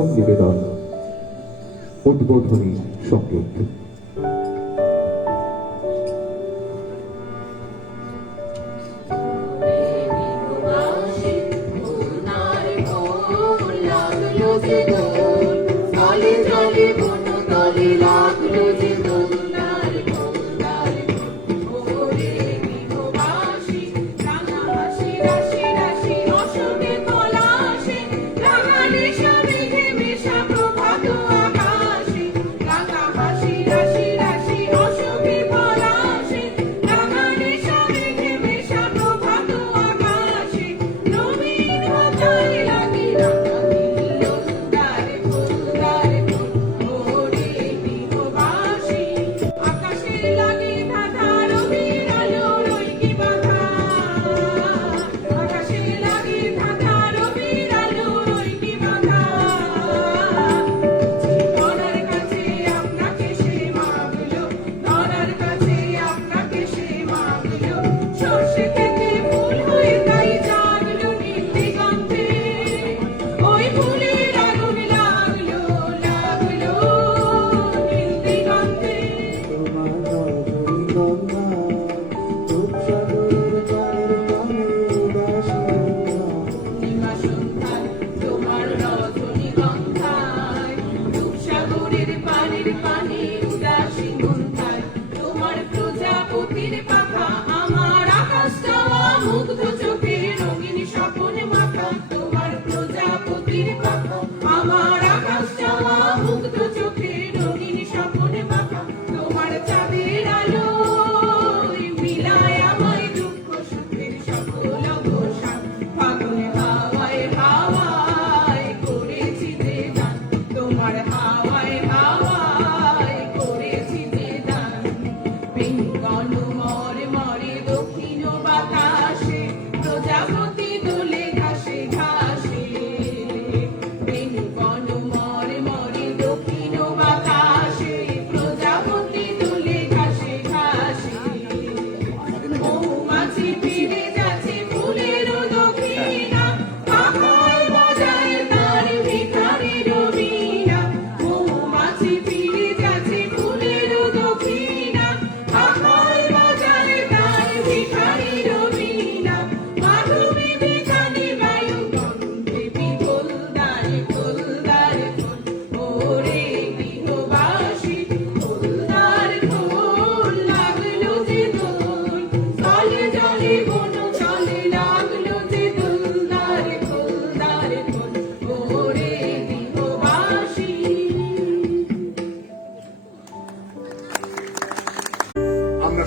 প্রথম নিবেদন উদ্বোধনী সঙ্গীত।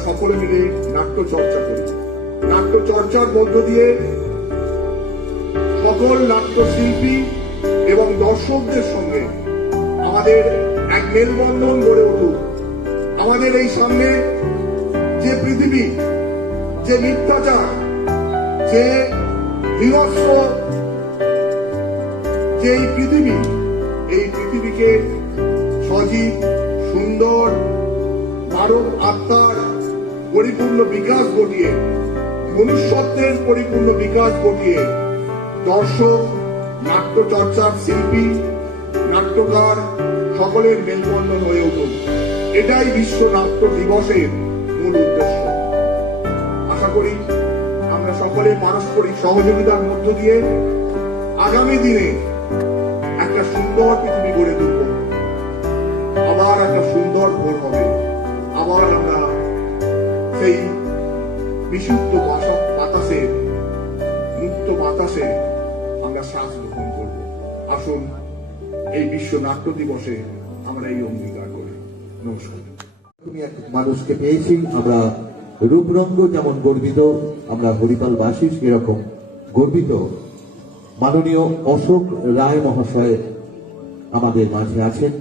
সকলে মিলে নাট্য চর্চা করি। নাট্য চর্চার মধ্য দিয়ে সকল নাট্যশিল্পী এবং দর্শকদের সঙ্গে আমাদের এক মেলবন্ধন গড়ে উঠুক। আমাদের এই সামনে যে পৃথিবী, যে মিথ্যাচার, যে বিভৎস যে এই পৃথিবীকে সজীব, সুন্দর, মানব আত্মার পরিপূর্ণ বিকাশ ঘটিয়ে, মনুষ্যত্বের পরিপূর্ণ বিকাশ ঘটিয়ে দর্শক, নাট্য চর্চার শিল্পী, নাট্যকার সকলের মেলবন্ধন হয়ে উঠুন। এটাই বিশ্ব নাট্য দিবসের মূল উদ্দেশ্য। আশা করি আমরা সকলে পারস্পরিক সহযোগিতার মধ্য দিয়ে আগামী দিনে একটা সুন্দর পৃথিবী গড়ে তুলব। আবার একটা সুন্দর ভোর হবে, আবার আমরা সেই বিশুদ্ধ বাতাসে, মুক্ত বাতাসে আমরা শ্বাস গ্রহণ করব। আসুন এই বিশ্ব নাট্য দিবসে আমরা এই অঙ্গীকার করি। নমস্কার। তুমি এক মানুষকে পেয়েছি, আমরা রূপরঙ্গ যেমন গর্বিত, আমরা হরিপাল বাসী এরকম গর্বিত। মাননীয় অশোক রায় মহাশয় আমাদের মাঝে আছেন।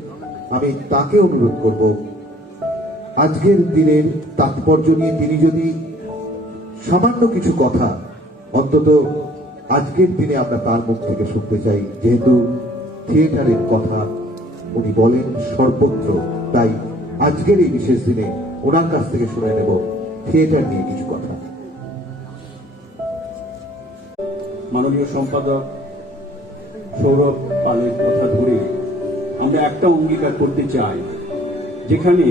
আমি তাকে অনুরোধ করব আজকের দিনের তাৎপর্য নিয়ে তিনি যদি সামান্য কিছু কথা অন্তত আজকের দিনে আমরা তার মুখ থেকে শুনতে চাই, যেহেতু থিয়েটারের কথা উনি বলেন সর্বত্র, তাই আজকের এই বিশেষ দিনে ওনার কাছ থেকে শুনে নেব থিয়েটার নিয়ে কিছু কথা। মাননীয় সম্পাদক সৌরভ পালের কথা ধরে আমরা একটা অঙ্গীকার করতে চাই, যেখানে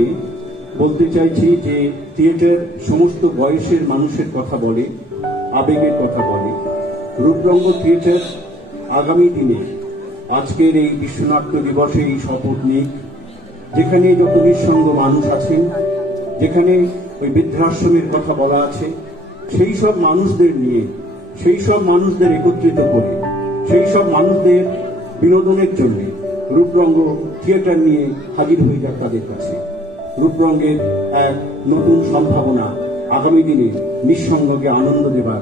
বলতে চাইছি যে থিয়েটার সমস্ত বয়সের মানুষের কথা বলে, আবেগের কথা বলে। রূপরঙ্গ থিয়েটার আগামী দিনে আজকের এই বিশ্বনাট্য দিবসে এই শপথ নিক, যেখানে যত নিঃসঙ্গ মানুষ আছেন, যেখানে ওই বৃদ্ধাশ্রমের কথা বলা আছে, সেই সব মানুষদের নিয়ে, সেই সব মানুষদের একত্রিত করে, সেই সব মানুষদের বিনোদনের জন্য রূপরঙ্গ থিয়েটার নিয়ে হাজির হয়ে যাক তাদের কাছে। রূপরঙ্গের এক নতুন সম্ভাবনা আগামী দিনে নিঃসঙ্গকে আনন্দ দেবার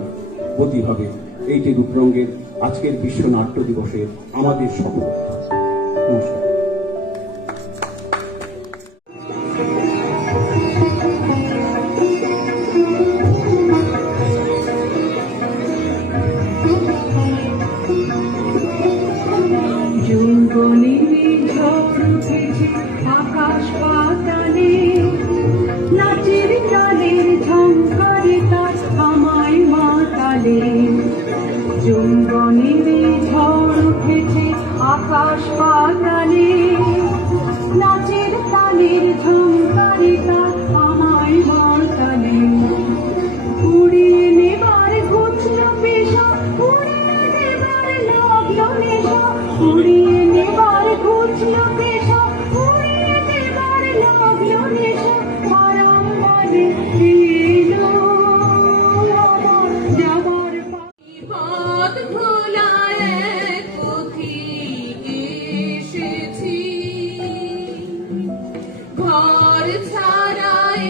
প্রতি হবে। এইটি রূপরঙ্গের আজকের বিশ্ব নাট্য দিবসের আমাদের শপথ। নমস্কার। আকাশ পাতালে নাচের তালের ঝংকারে তার আমায় মাতালে যৌবনের ঝড় উঠেছে আকাশ পাতালে নাচের তালের ঝংকারে তার আমায় মাতালে উড়িয়ে নেবার ঘুচল পেশা উড়িয়ে নেবার লাগলো নেশা উড়িয়ে নেবার ঘুচল পেশা উড়িয়ে নেবার লাগলো নেশা বারংবারে এলো আমার যাবার পথ ভোলায় পথিক এসেছি ঘর ছাড়াই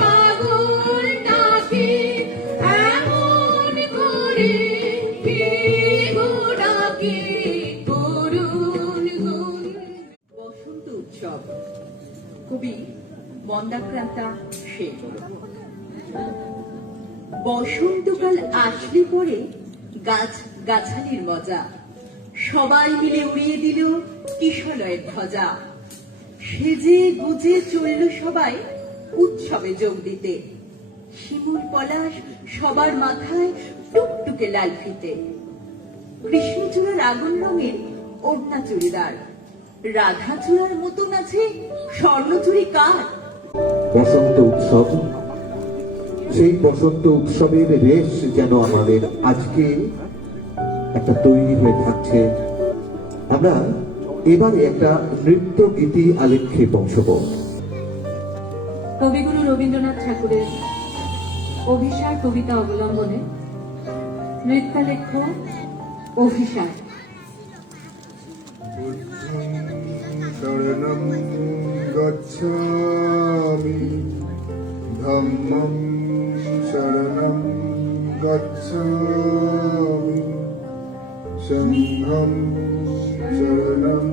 পাগলটাকে এমন করে কে গো ডাকে করুণ গুণ। বসন্ত উৎসব, কবি মন্দাক্রান্তা সেন। বসন্তকাল আসলে পরে গাছ গাছালির মজা, সবাই মিলে উড়িয়ে দিল কিশলয়ের ধ্বজা। সেজে গুজে চলল সবাই উৎসবে যোগ দিতে, শিমুল পলাশ সবার মাথায় টুকটুকে লাল ফিতে। কৃষ্ণচূড়ার আগুন রঙের ওড়না চুড়িদার, রাধা চূড়ার মতন আছে স্বর্ণচুরি কার। বসন্ত উৎসব, সেই বসন্ত উৎসবের রেশ যেন আমাদের আজকে একটা তৈরি হয়ে থাকছে। আমরা এবারে একটা নৃত্য গীতি আলেখ্যে পৌঁছব। কবিগুরু রবীন্দ্রনাথ ঠাকুরের অভিসার কবিতা অবলম্বনে নৃত্যালেখ্য অভিসার। শরণং গচ্ছামি ধম্মং শরণং গচ্ছামি সংঘং শরণং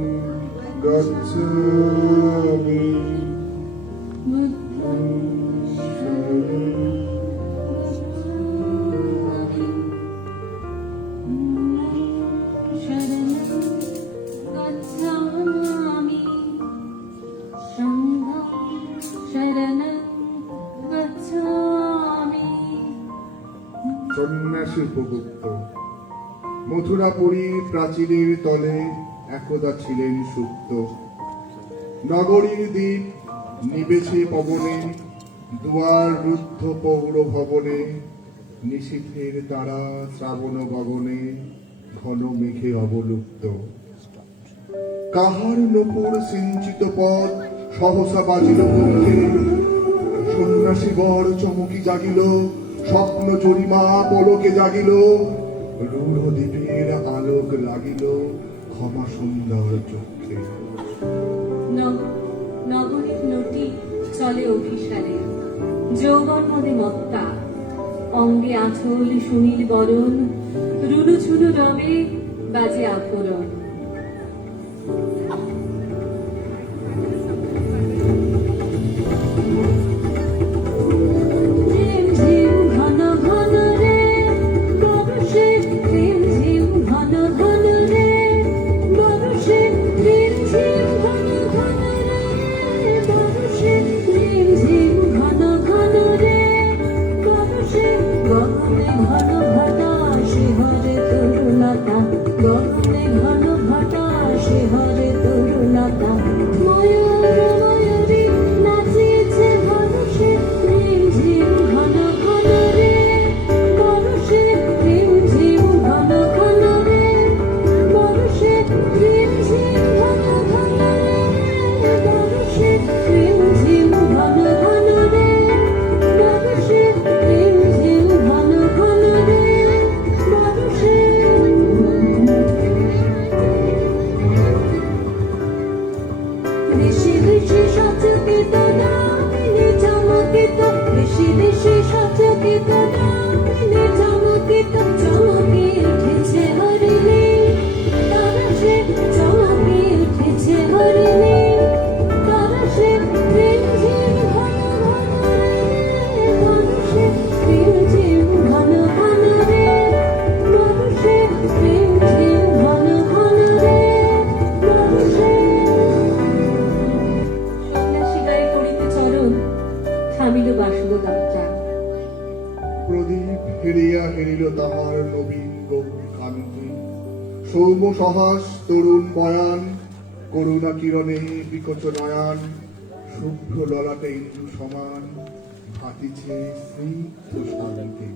গচ্ছামি বুদ্ধং শরণং সন্ন্যাসী উপগুপ্ত। মথুরাপুরীর প্রাচীরের তলে একদা ছিলেন সুপ্ত। নগরীর দ্বীপ নিবেছে পবনে, দুয়ার রুদ্ধ পৌর ভবনে, নিশীথের তারা শ্রাবণ গগনে, ঘন মেঘে অবলুপ্ত। কাহার নূপুর সিঞ্চিত পথ সহসা বাজিল কণ্ঠে, সন্ন্যাসী বর চমকি জাগিল, স্বপ্ন চরিমা পলকে জাগিল, রূঢ় দ্বীপের আলোক লাগিল ক্ষমা সুন্দর চক্ষে। নগরীর নটি চলে অভিসারে, যৌবন মদে মত্তা, অঙ্গে আঁচল সুনীল বরণ, রুনু ছুনু রবে বাজে আভরণ। ঘন ঘন শিহরে তরুলতা, গগনে ঘন চমকিত দামিনী চমকিত চমকে উঠেছে হরিণী তরসে চমকে উঠেছে হরিণী তরসে রিমঝিম ঘন ঘন রে তরসে রিমঝিম ঘন ঘন রে তরসে রিমঝিম ঘন ঘন রে তরসে সন্ন্যাসিকায় করিতে চরণ থামিল বাসবদত্তা প্রদীপ হেরিয়া হেরিল তাহার নবীন গৌরী কান্তি সৌম্য সহাস তরুণ বয়ান করুণা কিরণে বিকচ নয়ন শুভ্র ললাটে ইন্দু সমান হাতিছে স্নিগ্ধ শান্তি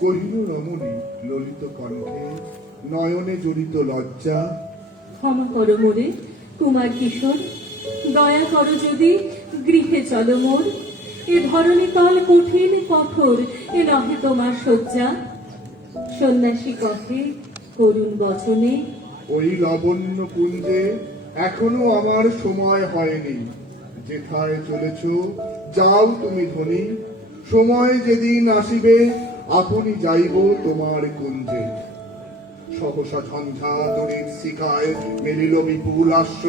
কহিল রমণী ললিত কণ্ঠে নয়নে জড়িত লজ্জা ক্ষমা করো মোরে কুমার কিশোর দয়া করো যদি গৃহে চলো মোর এ ধরনী তল কঠিন কঠোর এ নহে তোমার শয্যা সন্ন্যাসী কহে করুণ বচনে ওই লাবণ্য কুঞ্জে এখনো আমার সময় হয়নি যেথায় চলেছ যাও তুমি ধনী সময় যেদিন আসিবে আপনি যাইব তোমার কুঞ্জে সহসা ঝঞ্ঝা দড়ির শিখায় মেলিল বিপুল হাস্য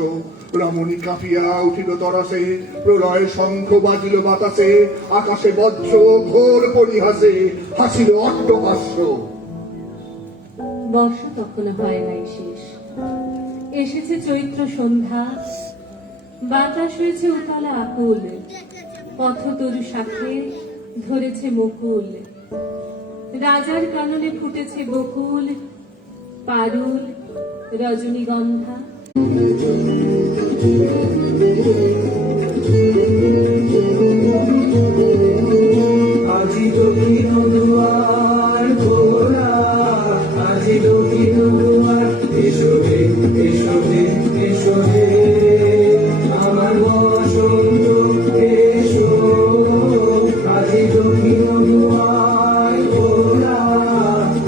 রমণী কাঁপিয়া উঠিল তরাসে প্রলয় শঙ্খ বাজিল বাতাসে আকাশে বজ্র ঘোর পরিহাসে হাসিল অট্টহাস্য বর্ষ তখন হয় নাই শেষ এসেছে চৈত্র সন্ধ্যা বাতাস হয়েছে উতলা আকুল পথতরু শাখে ধরেছে মুকুল রাজার কাননে ফুটেছে বকুল পারুল রজনীগন্ধা আজি দক্ষিণ দুয়ার ঘোরা আজি দক্ষিণ দুয়ার এসো রে এসো রে এসো রে আমার বসন্ত এসো আজি দক্ষিণ দুয়ার ঘোরা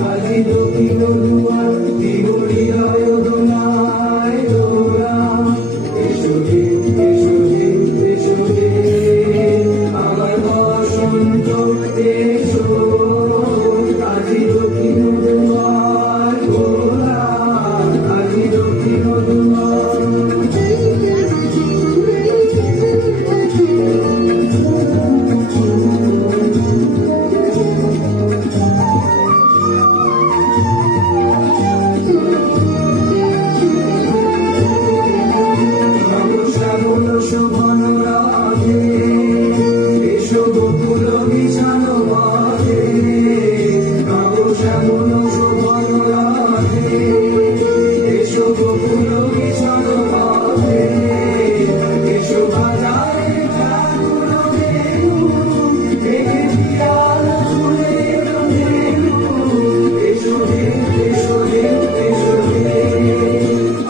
আজি দক্ষিণ দুয়ার দিগুড়ি হয় দোলায় দোলা এসো রে এসো রে এসো রে আমার বসন্ত এসো আজি দক্ষিণ দুয়ার ঘোরা আজি দক্ষিণ দুয়ার শ্যামল শোভন রাধে এসো গোকুল বিছানো বাঁধে শ্যামল শোভন রাধে এসো গোকুল বিছানো বাঁধে এসো বাজারে ঠাকুর দেনু দেখে পিয়াল চুলে দেনু এসো রে এসো রে এসো রে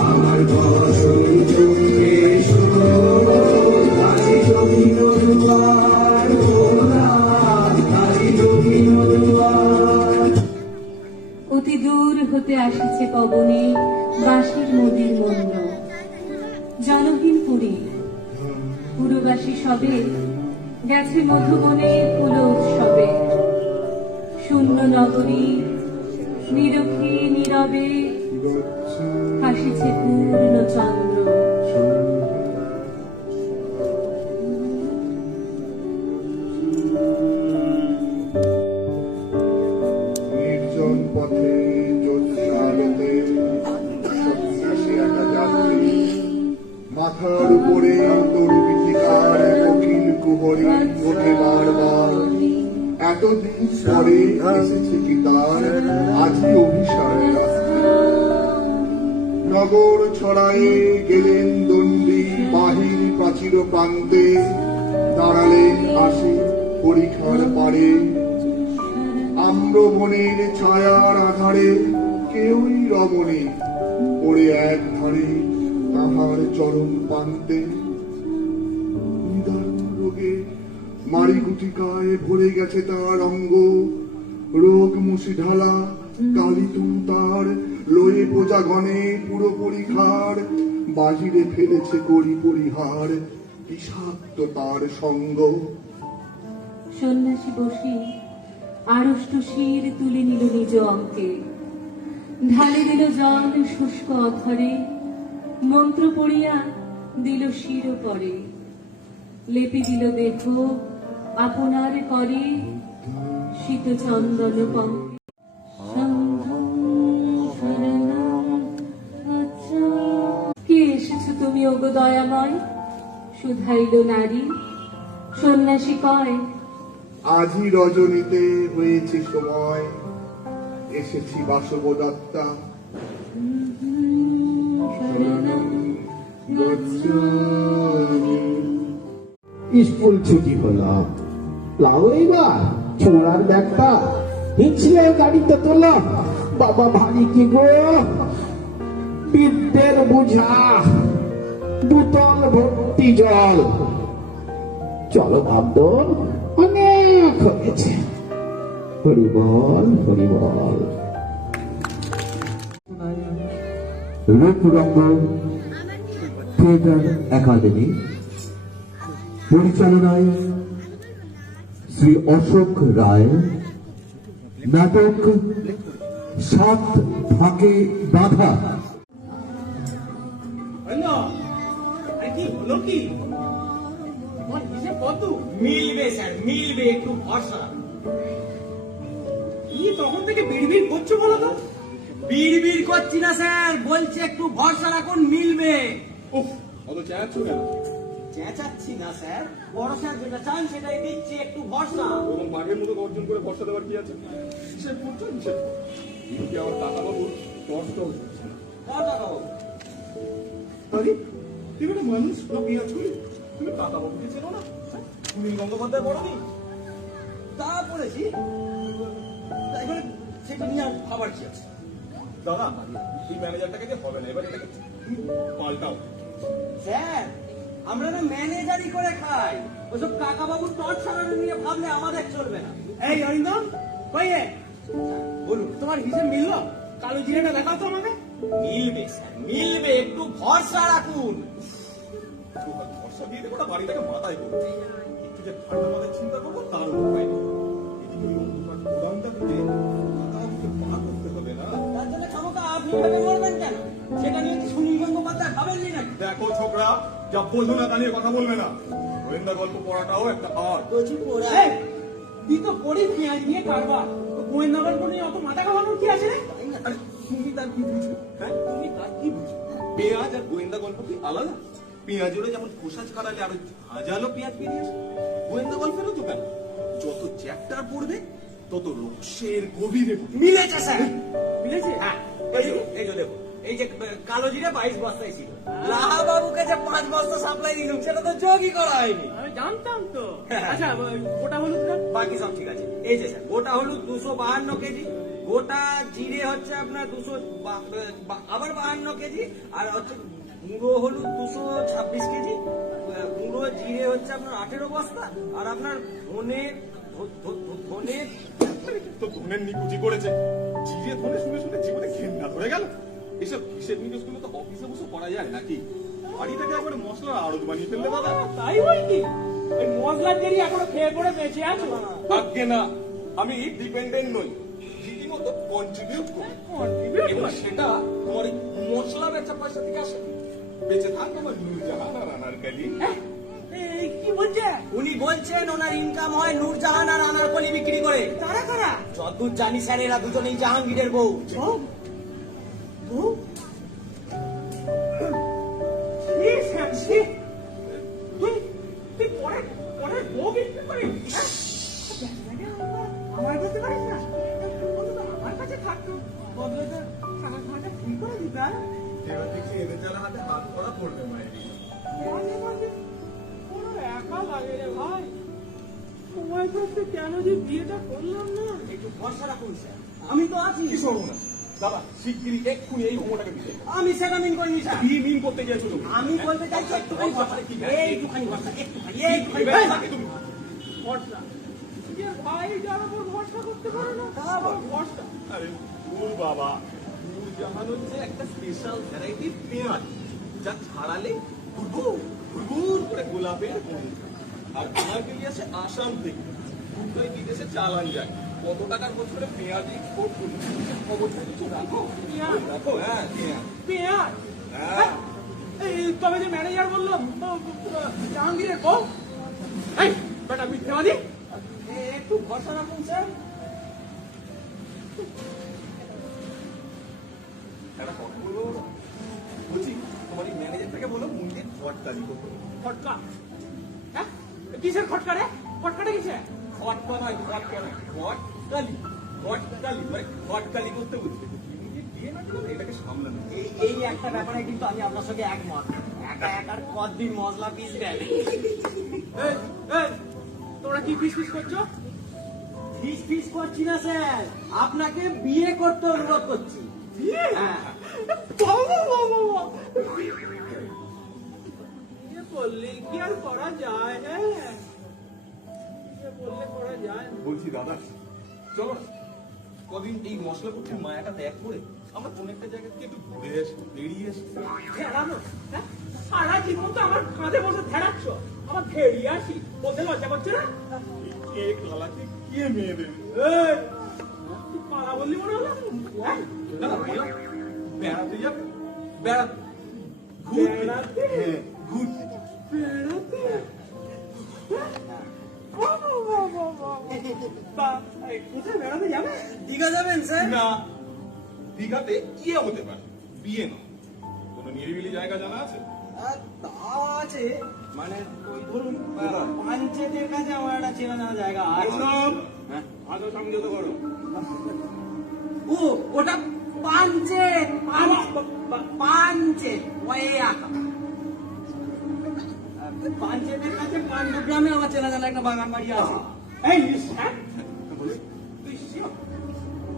আমার বসন্ত এসো আজি দক্ষিণ দুয়ার ঘোরা আজি দক্ষিণ দুয়ার অতি দূর হতে আসিছে পবনে বাঁশির নদীর মন্দ্র জনহীন পুরী পুরবাসী সবে গেছে মধুবনে ফুল উৎসবে শূন্য নগরী নিরখে নীরবে হাসিছে পূর্ণ চন্দ্র নির্জন পথে জ্যোৎস্না আলোতে সন্ন্যাসী একা যাত্রী মাথার উপরে তরু গীতিকার কোকিল কুহরী ওঠে বারবার এতদিন পরে এসেছে কি তার আজই অভিসার রাত্রি নগর ছড়ায়ে গেলেন দণ্ডী বাহির প্রাচীর প্রান্তে দাঁড়ালেন আসে পরীক্ষার পারে আম্রবনের ছায়ার আধারে কেউই রমণী পড়ে এক ধরে তাহার চরম পান্তে নিদারুণ রোগে মারিগুটিকায় ভরে গেছে তার অঙ্গ রোগ মুছি ঢালা কালিতু তার লয়ে প্রজাগণে পুরো পরিখার বাহিরে ফেলেছে করি পরিহার বিষাক্ত তার সঙ্গ সন্ন্যাসী বসি আড়ষ্ট শির তুলে নিল নিজ অঙ্কে, ঢালে দিল জল শুষ্ক অধরে, মন্ত্র পড়িয়া দিল শির পরে, লেপে দিল দেহ আপনার করে, শীত চন্দন পঙ্কে। কে এসেছো তুমি ওগো দয়াময়, শুধাইল নারী। সন্ন্যাসী কয়, আজই রজনীতে হয়েছে সময়, এসেছি বাসবদত্তা। স্কুল ছুটি হলো, লাও এইবার ছোড়ার ব্যাগটা হিঁচড়ে গাড়িতে তোলো। বাবা ভারী কি গো, বিদ্যের বুঝা, বোতল ভর্তি জল। চলো ভাবদোল, অনেক হয়েছে। হরিবল হরিবল। রূপরঙ্গ থিয়েটার একাডেমি পরিচালনায় শ্রী অশোক রায়, নাটক সাত ফাঁকে বাঁধা। কি হলো কি? তোমার হিসেব কত? মিলবে স্যার, মিলবে, একটু ভরসা। কি তখন থেকে বিড়বিড় করছো বলো তো? বিড়বিড় করছি না স্যার, বলছি একটু ভরসা রাখুন, মিলবে। উফ, অত চেঁচাচ্ছ কেন? চেঁচাচ্ছি না স্যার, বড় স্যার যেটা চান সেটাই দিচ্ছি, একটু ভরসা। এবং বাঘের মতো গর্জন করে ভরসা দেওয়ার কি আছে? হিসেব করছো হিসেব। কিন্তু আমার টাকা বাবু কষ্ট হচ্ছে। কথা কও। আরে তুমি একটা মানুষ না পেঁয়াজ করি, তুমি টাকা বাবুকে চেনো না? সুনীল গঙ্গোপাধ্যায় বড়নি? তা পড়েছি, তাই বলে সেটা নিয়ে আর ভাবার কি আছে? দাদা, এই ম্যানেজারটাকে দিয়ে হবে না, এবার এটাকে তুমি পাল্টাও। স্যার, আমরা না ম্যানেজারই করে খাই, ওসব কাকা বাবুর টর্চ সারানো নিয়ে ভাবলে আমাদের চলবে না। এই অরিন্দম, কইয়ে বলুন, তোমার হিসেব মিললো? কালো জিরেটা দেখাও তো আমাকে। মিলবে স্যার, মিলবে, একটু ভরসা রাখুন। ভরসা দিয়ে দেবো, বাড়িটাকে মাথায় করবো। একটু যে ঠান্ডা মাথায় চিন্তা করবো তার উপায় নেই। এদিকে ওই অন্ধকার গোদামটা থেকে টাকা বাবুকে পার করতে হবে না? তার জন্য খামোকা আপনি ভেবে মরবেন কেন? সেটা নিয়ে কি সুনীল গঙ্গোপাধ্যায় ভাবেননি নাকি? দেখো ছোকরা, যা বলবো না তা নিয়ে কথা বলবে না। গোয়েন্দা গল্প পড়াটাও একটা আর্ট। এই, তুই তো পড়ি পেঁয়াজ নিয়ে কারবার, গোয়েন্দা গল্প নিয়ে অত মাথা খাওয়ানোর কি আছে রে? আরে তুমি তার কি বুঝো? হ্যাঁ, তুমি তার কি বুঝো? পেঁয়াজ আর গোয়েন্দা গল্প কি আলাদা? পেঁয়াজেরও যেমন খোসা ছাড়ালে আরো ঝাঁঝালো পেঁয়াজ বেরিয়ে আসে, গোয়েন্দা গল্পেরও তো কেন? যত চ্যাপ্টার পড়বে তত রহস্যের গভীরে পড়বে। মিলেছে স্যার, মিলেছে। হ্যাঁ, এই যে দেখো, এই যে কালো জিরে 22 বস্তায় ছিল, লাহা বাবুকে যে 5 বস্তা সাপ্লাই দিলাম সেটা তো যোগই করা হয়নি। আমি জানতাম তো। আচ্ছা, গোটা হলুদ বাকি সব ঠিক আছে। এই যে স্যার, গোটা হলুদ 252 কেজি, গোটা জিরে হচ্ছে আপনার 200 আবার 52 কেজি, আর হচ্ছে গুঁড়ো হলুদ 226 কেজি, গুঁড়ো জিরে হচ্ছে আপনার 18 বস্তা, আর আপনার ধনে তো ধনের নিকুচি করেছে, জিরে ধরে শুনে শুনে জীবনে ঘেন্না ধরে গেল। এসব হিসেব নিকেশ গুলো তো অফিসে বসে করা যায় নাকি? বাড়িটাকে একবারে মশলার আড়ত বানিয়ে ফেললে দাদা। তাই বল কি? ওই মশলার দেরি এখনো খেয়ে পড়ে বেঁচে আছো? আজ্ঞে না, আমি ডিপেন্ডেন্ট নই, রীতিমতো কন্ট্রিবিউট করি। এবং সেটা তোমার এই মশলা বেচা পয়সা থেকে আসে। বেঁচে থাক আমার নূরজাহান আর আনারকলি। কি বলছে উনি? বলছেন ওনার ইনকাম হয় নূরজাহান আর আনারকলি বিক্রি করে। কারা কারা? যতদূর জানি স্যার, এরা দুজনেই জাহাঙ্গীরের বউ। আমার কাছে পারিস না? আমার কাছে থাকতো, বদলে তো টাকা খাওয়াটা ফ্রি করে দিতাম। এবার দেখছি এদের যারা হাতে হাত করা পড়বে মায়ের। একা লাগে রে ভাই, সময় করতে কেন যে বিয়েটা করলাম না? একটু ভরসা রাখুন স্যার, আমি তো আছি। কি সর্বনাশ দাদা, শিগগিরই এক্ষুনি এই হোমোটাকে দিতে। আমি সেটা মিন করিনি স্যার। কি মিন করতে গিয়েছো তুমি? আমি বলতে চাইছি একটুখানি ভরসা, এইটুখানি ভরসা, একটুখানি ভরসা। ভাই যার উপর ভরসা করতে পারো না, তা আবার ভরসা? আরে দূর বাবা, নূরজাহান হচ্ছে একটা স্পেশাল ভ্যারাইটি পেঁয়াজ, যা ছাড়ালে গুড়গুড় গুড়গুড় করে গোলাপের গন্ধ। আর আমার বেরিয়ে আসে আসাম থেকে, দুটোই বিদেশে চালান যায়। কত টাকার বছরে পেঁয়াজ এক্সপোর্ট করি খবরটা কিছু রাখো। পেঁয়াজ? রাখো, হ্যাঁ পেঁয়াজ। পেঁয়াজ হ্যাঁ এই তবে যে ম্যানেজার বললো জাহাঙ্গীরের বউ এই বেটা মিথ্যেবাদী একটু ভরসা রাখুন স্যার। একটা কথা বলবো ওরা? বলছি তোমার এই ম্যানেজারটাকে বলো মুন্ডির ঘটকালি করতে। খটকা হ্যাঁ কিসের খটকা রে? খটকাটা কিসের? ঘটকা নয়, ঘটকা নয়, ঘটকালি। ঘটকালি মানে ঘটকালি করতে বুঝতে বিয়ে না করলে এটাকে সামলানো। এই একটা ব্যাপারে কিন্তু আমি আপনার সঙ্গে একমত। একা একার কদিন মশলা পিস দেন। তোমরা কি ফিস ফিস করছো? ফিস ফিস করছি না স্যার, আপনাকে বিয়ে করতে অনুরোধ করছি। হ্যাঁ বিয়ে করলে কি আর করা যায়? হ্যাঁ বিয়ে করলে করা যায়। বলছি দাদা চলো না, কদিন এই মশলা করতে মায়াটা ত্যাগ করে আমরা কোন একটা জায়গা থেকে একটু ঘুরে আসি, বেরিয়ে আসি। থেড়ানো হ্যাঁ? সারা জীবন তো আমার কাঁধে বসে থেড়াচ্ছ, আমার খেড়িয়ে আসি বলতে লজ্জা করছে না? কে কালাকে কে মেয়ে দেবে? এই, তুই পাড়া বললি মনে হলো? হ্যাঁ? না না বলো, বেড়াতে যাবে, বেড়াতে ঘুরতে। বেড়াতে? হ্যাঁ, ঘুরতে। বেড়াতে? কোথায় বেড়াতে যাবে? দীঘা যাবেন স্যার? না, দীঘাতে ইয়ে হতে পারে, বিয়ে নয়। কোনো নিরিবিলি জায়গা জানা আছে? তা আছে, মানে ওই ধরুন পাঞ্চেতের কাছে আমার একটা চেনা জানা জায়গা আছে। বললাম, হ্যাঁ? আগে সমঝোতা করো। ও ওটা পাঞ্চেত, পাঞ্চেত ওই আঁকা। পাঞ্চেতের কাছে পাণ্ডুগ্রামে আমার চেনা জানা একটা বাগান বাড়ি আছে। এই হ্যাঁ? তুই শিওর?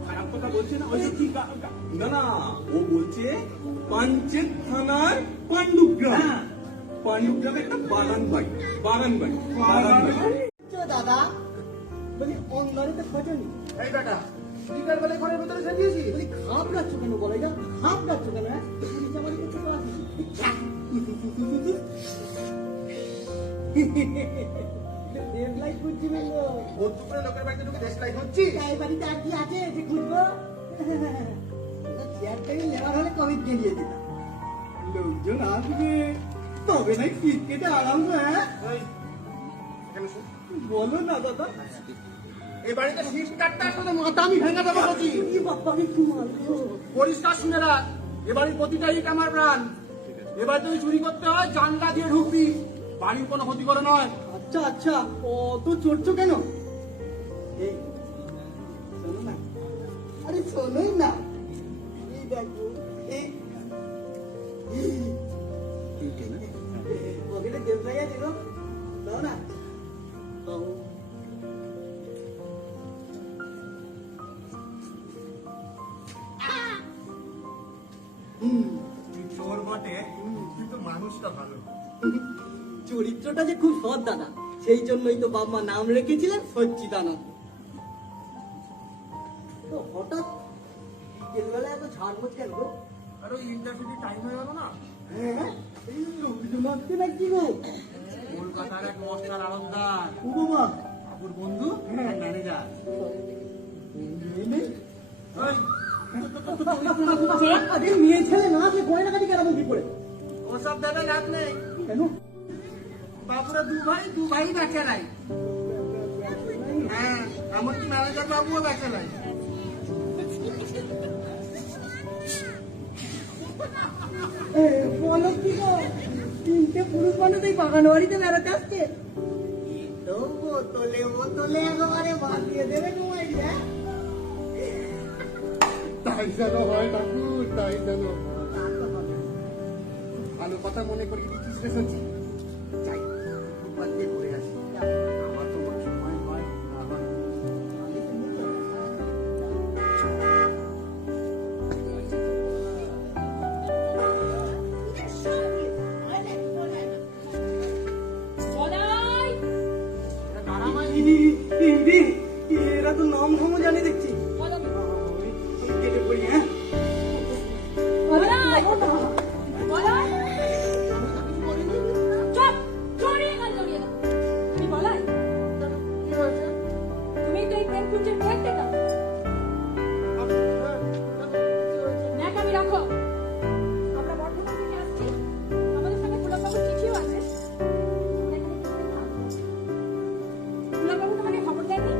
খারাপ কথা বলছে না? ওই যে কি না না, ও বলছে পাঞ্চেত থানার পাণ্ডুগ্রাম। হ্যাঁ। পাণ্ডুগ্রামে একটা বাগান বাড়ি, বাগান বাড়ি, বাগান বাড়ি। দাদা বলি অন্ধারেতে খোঁজনি। এই বেটা বিকাল বেলা ঘরের ভেতরে সাজিয়েছি বলি খাপ গাচ্ছ কেন বলে যা, খাপ গাচ্ছ কেন? হ্যাঁ দেব লাইট খুঁজছি বললো। বন্ধুপুরে লোকের বাড়িতে ঢুকে দেশ লাই হচ্ছি এই বাড়িতে আর কি আছে যে খুঁজবো? চেয়ার টেবিল নেওয়ার হলে কোভিড গেলিয়ে দিতাম। লোকজন আসবে তবে নাই শীত কেটে আরাম। হ্যাঁ বলো না দাদা। এই বাড়িতে শীত কাটতে আসলে মাথা আমি ভেঙে দেবো বলছি কি বাপ্পা কি মারলো? পরিষ্কার শুনে রাখ এ বাড়ির প্রতিটা ইট আমার প্রাণ এবার যদি চুরি করতে হয় জানলা দিয়ে ঢুকবি বাড়ির কোনো ক্ষতি করে নয় আচ্ছা আচ্ছা অত চড়ছো কেন? এই শোনো না, আরে শোনোই না, এই দেখো পকেটে দেব লাগাই দিল, দাও না দাও। তুই চোর বটে কিন্তু মানুষটা ভালো চরিত্রটা যে খুব সৎ দাদা, সেই জন্যই তো বাবা নাম রেখেছিলেন সচ্চিদানন্দ। তো হঠাৎ বিকেলবেলা এত ঝাড়মুট কেন গো? আর ওই ইন্টারভিউ টাইম হয়ে গেল না হ্যাঁ এই লোকজন আসছে নাকি গো? কলকাতার এক মস্তার আনন্দার ও বাবা, ওর বন্ধু ম্যানেজার আরে মেয়ে ছেলে না সে গয়নাকাটি কেরামো কি করে? ওসব দাদা লাভ নেই কেন? বাবুরা দু ভাই বেচে নাই হ্যাঁ এমনকি ম্যানেজার বাবুও বেচে নাই বলো কি গো, তিনটে পুরুষ মানুষ এই বাগান বাড়িতে বেড়াতে আসছে? তো বোতলে বোতলে একেবারে বাঁধিয়ে দেবে তোমায়। তাই যেন হয় ঠাকুর তাই যেন ভালো কথা মনে করি দিচ্ছিস রে সত্যি যাই ফুটবল দিয়ে ঘুরে আসি আমার তো কোনো সময় হয় আবার এরা তো নাম ধামও জানি দেখছি। কেটে পড়ি। হ্যাঁ চুপ! জড়িয়ে গেল, জড়িয়ে গেল। তুমি তো এই প্রেমকুঞ্জের কেয়ারটেকার। ন্যাকামি রাখো। আমরা বর্ধমান থেকে আসছি, আমাদের সঙ্গে পুলকবাবুর চিঠিও আছে। আমরা এখানে কি করে থাকবো? পুলকবাবু তোমাকে খবর দেননি?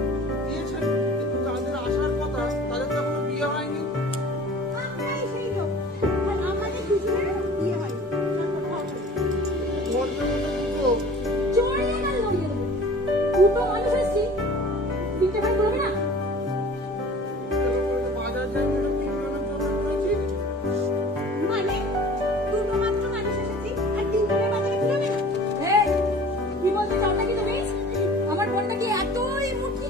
দিয়েছেন, কিন্তু যাদের আসার কথা তাদের তো এখনো বিয়ে হয়নি। আমরাই সেই লোক, আর আমাদের দুজনেরও বিয়ে হয়নি। করবে বলে দুটো। চড়িয়ে গেল নড়িয়ে দেবো। দুটো মানুষ এসছি, তিনটে ভাই করবে না? বাজার যাই বলে 3 জনের জন্য করেছি। মানে দুটো মাত্র মানুষ এসেছি আর তিনজনের বাজারে ঘুরাবে না? এই, কি বলতে চাও নাকি তুমি? আমার বোনটা কি এতই মুখী?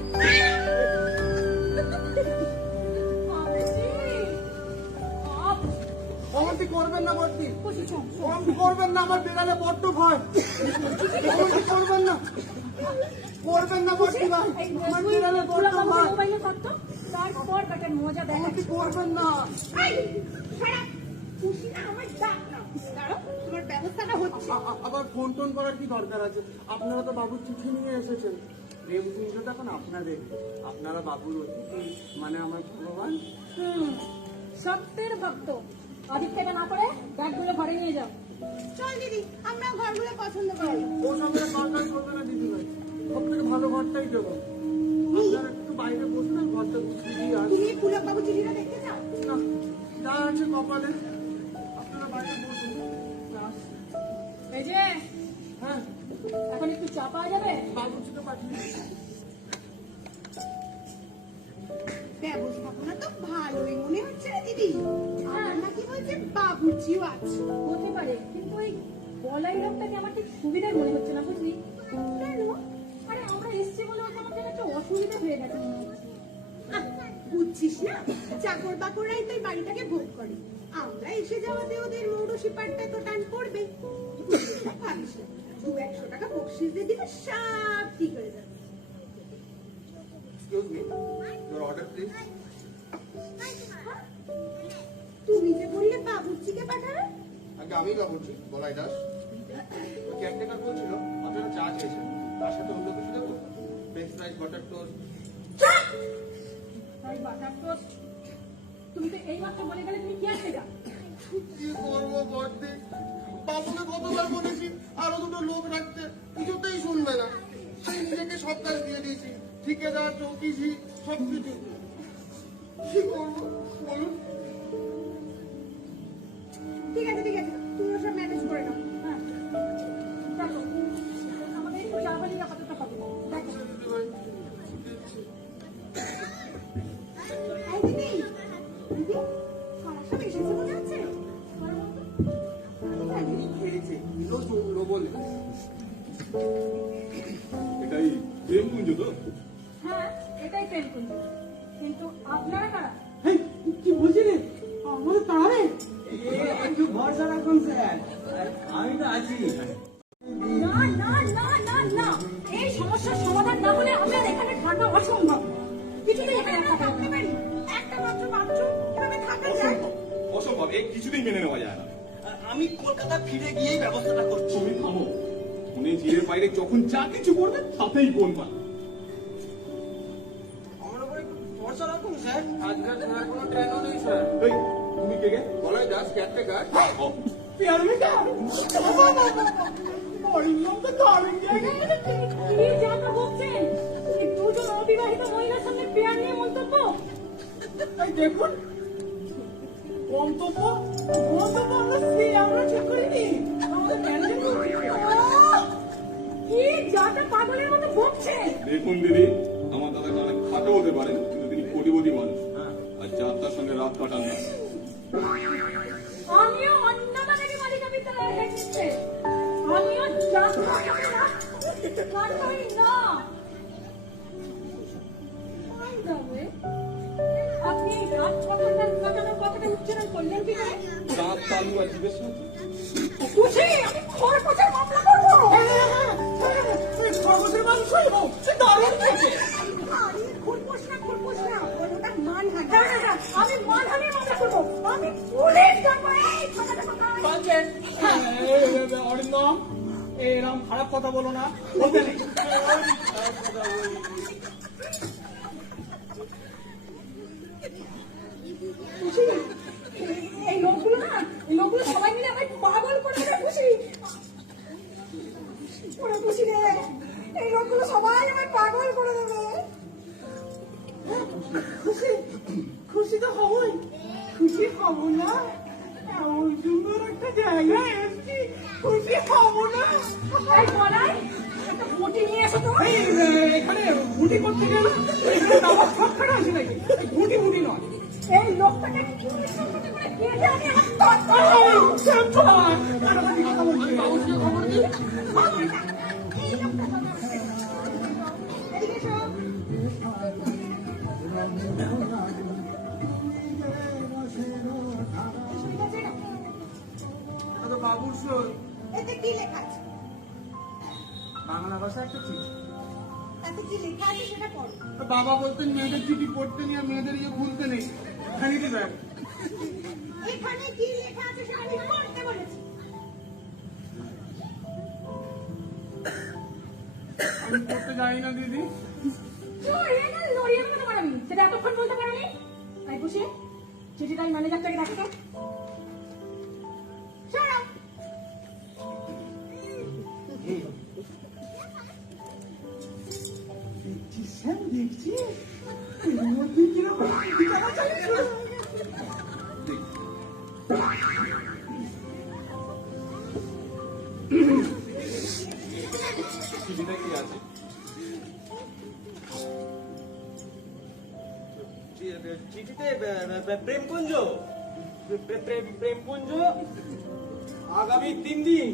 অমন্তি করবেন না বলছি। বসেছ। অমন্তি করবেন না, আমার বিড়ালে বড্ড ভয়। অমন্তি করবেন না। করবেন না বলছি ভাই, আমার বিড়ালে বড্ড ভয়। মোবাইলে থাকতো, তারপর বেটার মজা দেখা। অমন্তি করবেন না। তোমার ব্যবস্থাটা হচ্ছে। আবার ফোন টোন করার কি দরকার আছে? আপনারা তো বাবুর চিঠি নিয়ে এসেছেন। প্রেমকুঞ্জ এখন আপনাদের, আপনারা বাবুর অতিথি, মানে আমার ভগবান। সত্যের ভক্ত। অধিক থেকে না করে ব্যাগগুলো ঘরে নিয়ে যাও। চল দিদি, আমরা ঘরগুলো পছন্দ করি। ও সঙ্গে দরকার করবে না দিদি ভাই, সব থেকে ভালো ঘরটাই দেবো। আপনারা একটু বাইরে বসুন, আর ঘরটা গুছিয়ে দিয়ে আসুন। তুমি পুলকবাবু চিঠিটা দেখতে চাও? না, যা আছে কপালে, আপনারা বাইরে বসুন। আসছি। এই যে, হ্যাঁ, এখন একটু চা পাওয়া যাবে? বাবুর্চিকে পাঠিয়ে দিচ্ছি। ব্যবস্থাপনা তো ভালোই মনে হচ্ছে রে দিদি। আর নাকি বলছে বাবুর্চিও আছে। হতে পারে, কিন্তু ওই বলাই লোকটাকে আমার ঠিক সুবিধার মনে হচ্ছে না, বুঝলি? কেন? আরে আমরা এসছি বলে ওটা আমার জন্য একটা অসুবিধা হয়ে গেছে মনে হচ্ছে। আহ, বুঝছিস না, চাকর বাকররাই তো এই বাড়িটাকে ভোগ করে। আমরা এসে যাওয়াতে ওদের মৌরসি পাটটা তো টান পড়বে। ভাবিস না, 200 টাকা বকশিস দিয়ে দিলে সব ঠিক হয়ে যাবে। Excuse me, your order please. তুমি যে বললে বাবুর্চিকে পাঠাবে, আগে আমি বলছি, বলাই দাস। কেয়ারটেকার বলছিল আপনারা চা চেয়েছেন, তার সাথে অন্য কিছু দেবো? French ফ্রাইজ, butter toast. তাই বাটার টোস্ট? তুমি তো এইমাত্র বলে গেলে তুমি কি আসতে যা। কি করবো বর্দি? বাবুকে কতবার বলেছি আরো দুটো লোক রাখতে, কিছুতেই শুনবে না। সেই নিজেকে সব কাজ দিয়ে দিয়েছি, ঠিকাদার, চৌকিঝি, সবকিছু। কি করবো বলুন? ঠিক আছে ঠিক আছে, তুমি ওসব ম্যানেজ করে নাও। হ্যাঁ, দেখো, আমাদের একটু চা বানিয়ে আপাতত হবে। দেখো, এই দিদি, দিদি, কারা সব এসেছে মনে হচ্ছে? খেয়েছে, এলো জমলো বলে। এটাই প্রেমকুঞ্জ তো? হ্যাঁ, এটাই প্রেমকুঞ্জ। কিন্তু আপনারা কারা? হেই, কি বলছি রে? আমাদের তাড়ে একটু ভরসা রাখুন স্যার, আমি তো আছি। না না না না না, এই সমস্যার সমাধান না হলে আমরা এখানে থাকা অসম্ভব। কিছুতেই এখানে থাকতে পারি। একটা মাত্র বাথরুম, এভাবে থাকা যায়? অসম্ভব, এই কিছুতেই মেনে নেওয়া যায় না। আমি কলকাতা ফিরে গিয়েই ব্যবস্থাটা করছি। তুমি থামো, ফোনে জিরের বাইরে যখন যা কিছু করবে তাতেই ফোন পান। আমার উপরে একটু ভরসা রাখুন স্যার, আজকাল ছাড়া কোনো ট্রেনও নেই স্যার। এই, তুমি কে গে? বলাই দাস, কেয়ারটেকার। কি যাতা বলছেন? এই দুজন অবিবাহিত মহিলার সামনে পেয়ার নিয়ে মন্তব্য? এই দেখুন, গন্তব্য আমরা ঠিক করিনি, আমাদের ম্যানেজার কি যাতা পাগলের মতো বকছেন? দেখুন দিদি, আমার দাদা অনেক খাটো হতে পারেন, কিন্তু তিনি কোটিপতি মানুষ, আর যাত্রার সঙ্গে রাত কাটান না। আমিও অন্নদাদেবী বালিকা বিদ্যালয়ে হেডমিস্ট্রে। আমিও যাত্রা কাটাই না। By the way, আপনি এই রাত কাটানোর কথাটা উচ্চারণ করলেন কি করে? দাঁত তালু আর জিভের সাথে। খুশি, আমি খরপোশের মামলা করবো। খরগোশের মাংসই হোক, সে দারুণ খেতে। আরে খরপোশ না, ওটা মানহানি। হ্যাঁ, হ্যাঁ, হ্যাঁ, আমি মানহানির মামলা করবো। আমি পুলিশ ডাকবো। এই কথাটা কোথায়? বলছেন অরিন্দম, এরকম খারাপ কথা বলো না। বলতে নেই। খুশি খুশি তো হবই, খুশি হব না? এমন সুন্দর একটা জায়গায় এসছি, খুশি হব না? এই বলাই, একটা বটি নিয়ে এসো তো। এই, এখানে বুটি করতে গেলে আমার সবখানে আছে নাকি? বুটি বুটি নয়। এই লোকটাকে কি ইচ্ছা করতে করে কেটে আমি আমার বাবুকে খবর দিই। এই লোকটা এদিকে এসো। ঠিক আছে না? বাবুর সই এতে কি লেখা আছে? বাংলা ভাষা একটা চিঠি। তাতে কি লেখা আছে সেটা পড়ো। বাবা বলতেন মেয়েদের চিঠি পড়তে নিয়ে মেয়েদের ভুলতে নেই। Vanity bag. এখানে কি লেখা আছে সেটা আমি পড়তে বলেছি। আমি পড়তে যাই না দিদি। নড়িয়ে দেবো তোমার আমি, সেটা এতক্ষণ বলতে পারোনি। তাই বসে চিঠিটা আমি ম্যানেজারটাকে দেখো তো। সরাও। দেখছি এর মধ্যে কিরকম ঠিকানা চালিয়েছে। চিঠিটা কি আছে? চিঠিতে প্রেমকুঞ্জ, প্রেমকুঞ্জ আগামী 3 দিন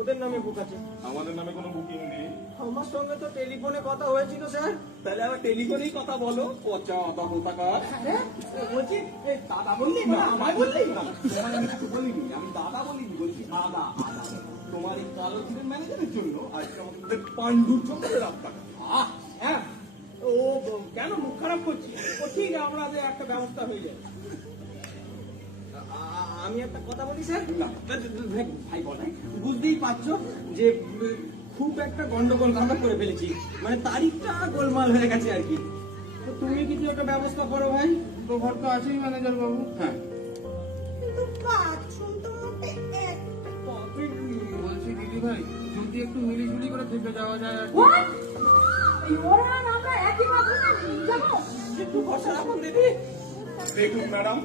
ওদের নামে বুক আছে। আমাদের নামে কোনো বুকিং নেই। আমার সঙ্গে তো টেলিফোনে কথা হয়েছিল স্যার। তাহলে আবার টেলিফোনেই কথা বলো, পচা অত কোথাকার। হ্যাঁ বলছি, দাদা বললি না আমায় বললি না? তোমায় আমি কিছু বলিনি, আমি দাদা বলিনি, বলছি আদা আদা। তোমার এই কালো জিরের ম্যানেজারের জন্য আজকে আমাদের পাণ্ডুর চোখে রাস্তা। হ্যাঁ ও কেন মুখ খারাপ করছি? ও ঠিক আমরা যে একটা ব্যবস্থা হয়ে যাবে। আমি একটা কথা বলি স্যার। ভাই বলাই, বুঝতেই পারছো যে খুব একটা গন্ডগোল করে ফেলেছি, মানে তারিখটা গোলমাল হয়ে গেছে আর কি। তো তুমি কিছু একটা ব্যবস্থা করো ভাই। তো ঘর তো আছেই ম্যানেজার বাবু। হ্যাঁ, কিন্তু বাথরুম তো মোটে একটা। বলছি দিদি ভাই, যদি একটু মিলিঝুলি করে থেকে যাওয়া যায় আর কি। What? এই ওরা আর আমরা একই বাথরুমে যাবো? একটু ভরসা রাখুন দিদি। দেখুন ম্যাডাম,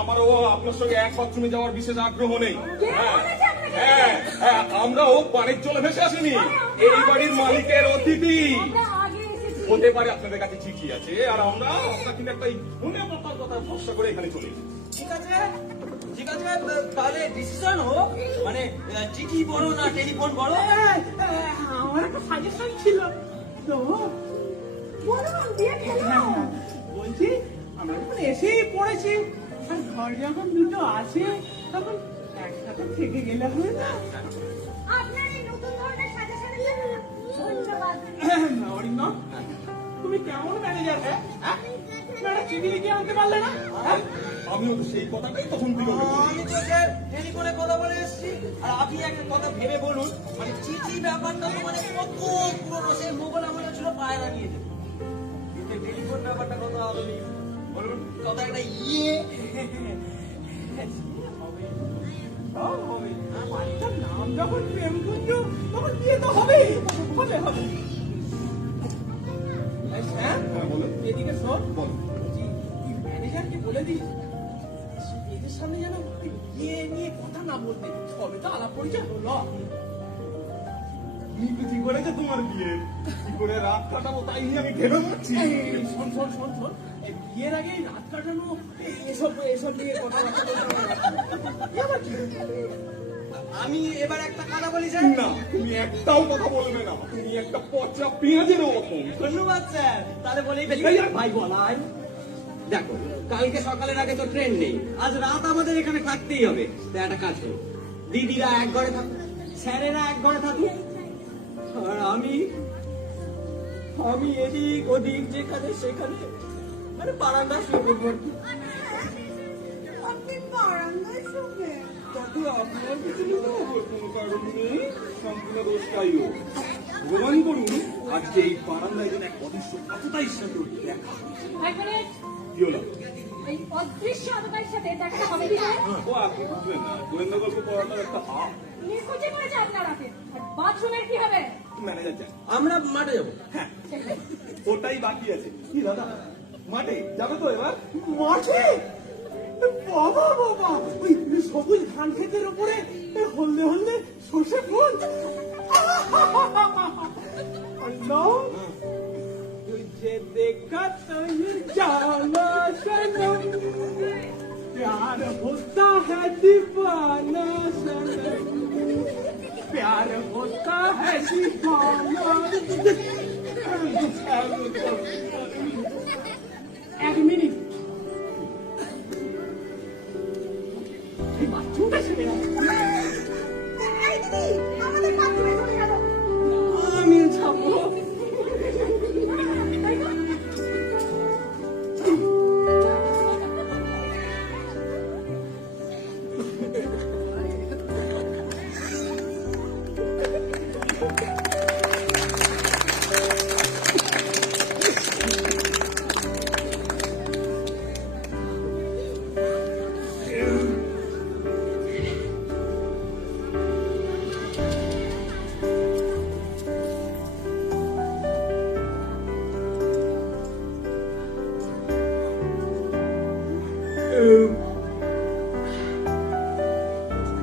আমারও আপনার সঙ্গে এক বাথরুমে যাওয়ার বিশেষ আগ্রহ নেই। কে হ্যাঁ, বলেছে আপনাকে? হ্যাঁ, আমরাও বাড়ির চলে ভেসে আসিনি, এই বাড়ির মালিকের অতিথি। আমরা আগে এসেছি। হতে পারে আপনাদের কাছে চিঠি আছে, আর আমরা কিন্তু একটা ফোনে পাতার কথা ভরসা করে এখানে চলে এসেছি। ঠিক আছে, ঠিক আছে, তাহলে ডিসিশন হোক, মানে চিঠি বড় না টেলিফোন বড়? আমার একটা সাজেশন ছিল তো। বলুন, দিয়ে ফেলো। বলছি আমরা যখন এসেই পড়েছি, আর ঘর যখন দুটো আছে তখন একসাথে থেকে গেলে হবে না? আপনার এই নতুন ধরনের সাজেশনের জন্য ধন্যবাদ। অরিন্দম, তুমি কেমন ম্যানেজার? হ্যাঁ, ম্যাডাম চিঠি লিখে আনতে পারলে না? হ্যাঁ? আমিও তো সেই কথাটাই তখন থেকে বলছি। আমি তো স্যার টেলিফোনে কথা বলে এসেছি, আর আপনি একটা কথা ভেবে বলুন, মানে চিঠি ব্যাপারটা তো মানে কত পুরনো, সেই মোবাইল আমাদের ছিল পায়রা নিয়ে যেত, কিন্তু টেলিফোন ব্যাপারটা কত আধুনিক। বলুন কত একটা ইয়ে হবে, সব হবে। আর বাড়িটার নাম যখন প্রেমকুঞ্জ, তখন বিয়ে তো হবেই, হবে হবে। এই স্যার, হ্যাঁ, বলুন। এদিকে শোন, বলুন। বলছি, তুই ম্যানেজারকে বলে দিস এদের সামনে যেন বিয়ে নিয়ে কথা না বলতে, সবে তো আলাপ পরিচয় হলো। কি বুঝি করেছে তোমার বিয়ে, কি করে রাত কাটাবো তাই নিয়ে আমি ভেবে মরছি। এই, শোন শোন শোন শোন, এই বিয়ের আগে রাত কাটানো, এসব এসব নিয়ে কথাবার্তা বলতে হবে না। এ আবার কি? আমি এবার একটা কথা বলি স্যার। না, তুমি একটাও কথা বলবে না, তুমি একটা পচা পেঁয়াজের মতন। ধন্যবাদ স্যার, তাহলে বলেই ফেলি। ভাই বলাই, দেখো কালকে সকালের আগে তো ট্রেন নেই, আজ রাত আমাদের এখানে থাকতেই হবে। তো একটা কাজ করো, দিদিরা এক ঘরে থাকুক, স্যারেরা এক ঘরে থাকুক, আর আমি এদিক ওদিক যেখানে সেখানে মানে বারান্দা শুয়ে পড়বো আর কি। আপনি বারান্দায় শুবে? তাতে আপনার কিছু কোনো কারণ নেই, সম্পূর্ণ দোষটাই ও। ভগবান করুন আজকে এই বারান্দায় যেন এক অদৃশ্য আততায়ীর সাথে ওর দেখা। এক মিনিট, কি হলো? এই অদৃশ্য আততায়ীর সাথে দেখা হবে কি করে? ও আপনি বুঝলেন না, গোয়েন্দা গল্প পড়াটার একটা হাত। নিকুচি করেছে আপনার রাতে। আর বাথরুমের কি হবে? ম্যানেজার চাই। আমরা মাঠে যাবো। হ্যাঁ, ওটাই বাকি আছে। কি দাদা, মাঠে যাবে তো এবার? মাঠে বাবা বাবা ওই সবুজ ধান ক্ষেতের উপরে হলদে হলদে সর্ষে ফুল अल्लाह तुझे देखा तो ये जाना सनम प्यार होता है दीवाना सनम प्यार होता है दीवाना एक मिनट এই বাথরুমটা ছেড়ে না এই দিদি, আমাদের বাথরুমে চলে গেল। আমি যাবো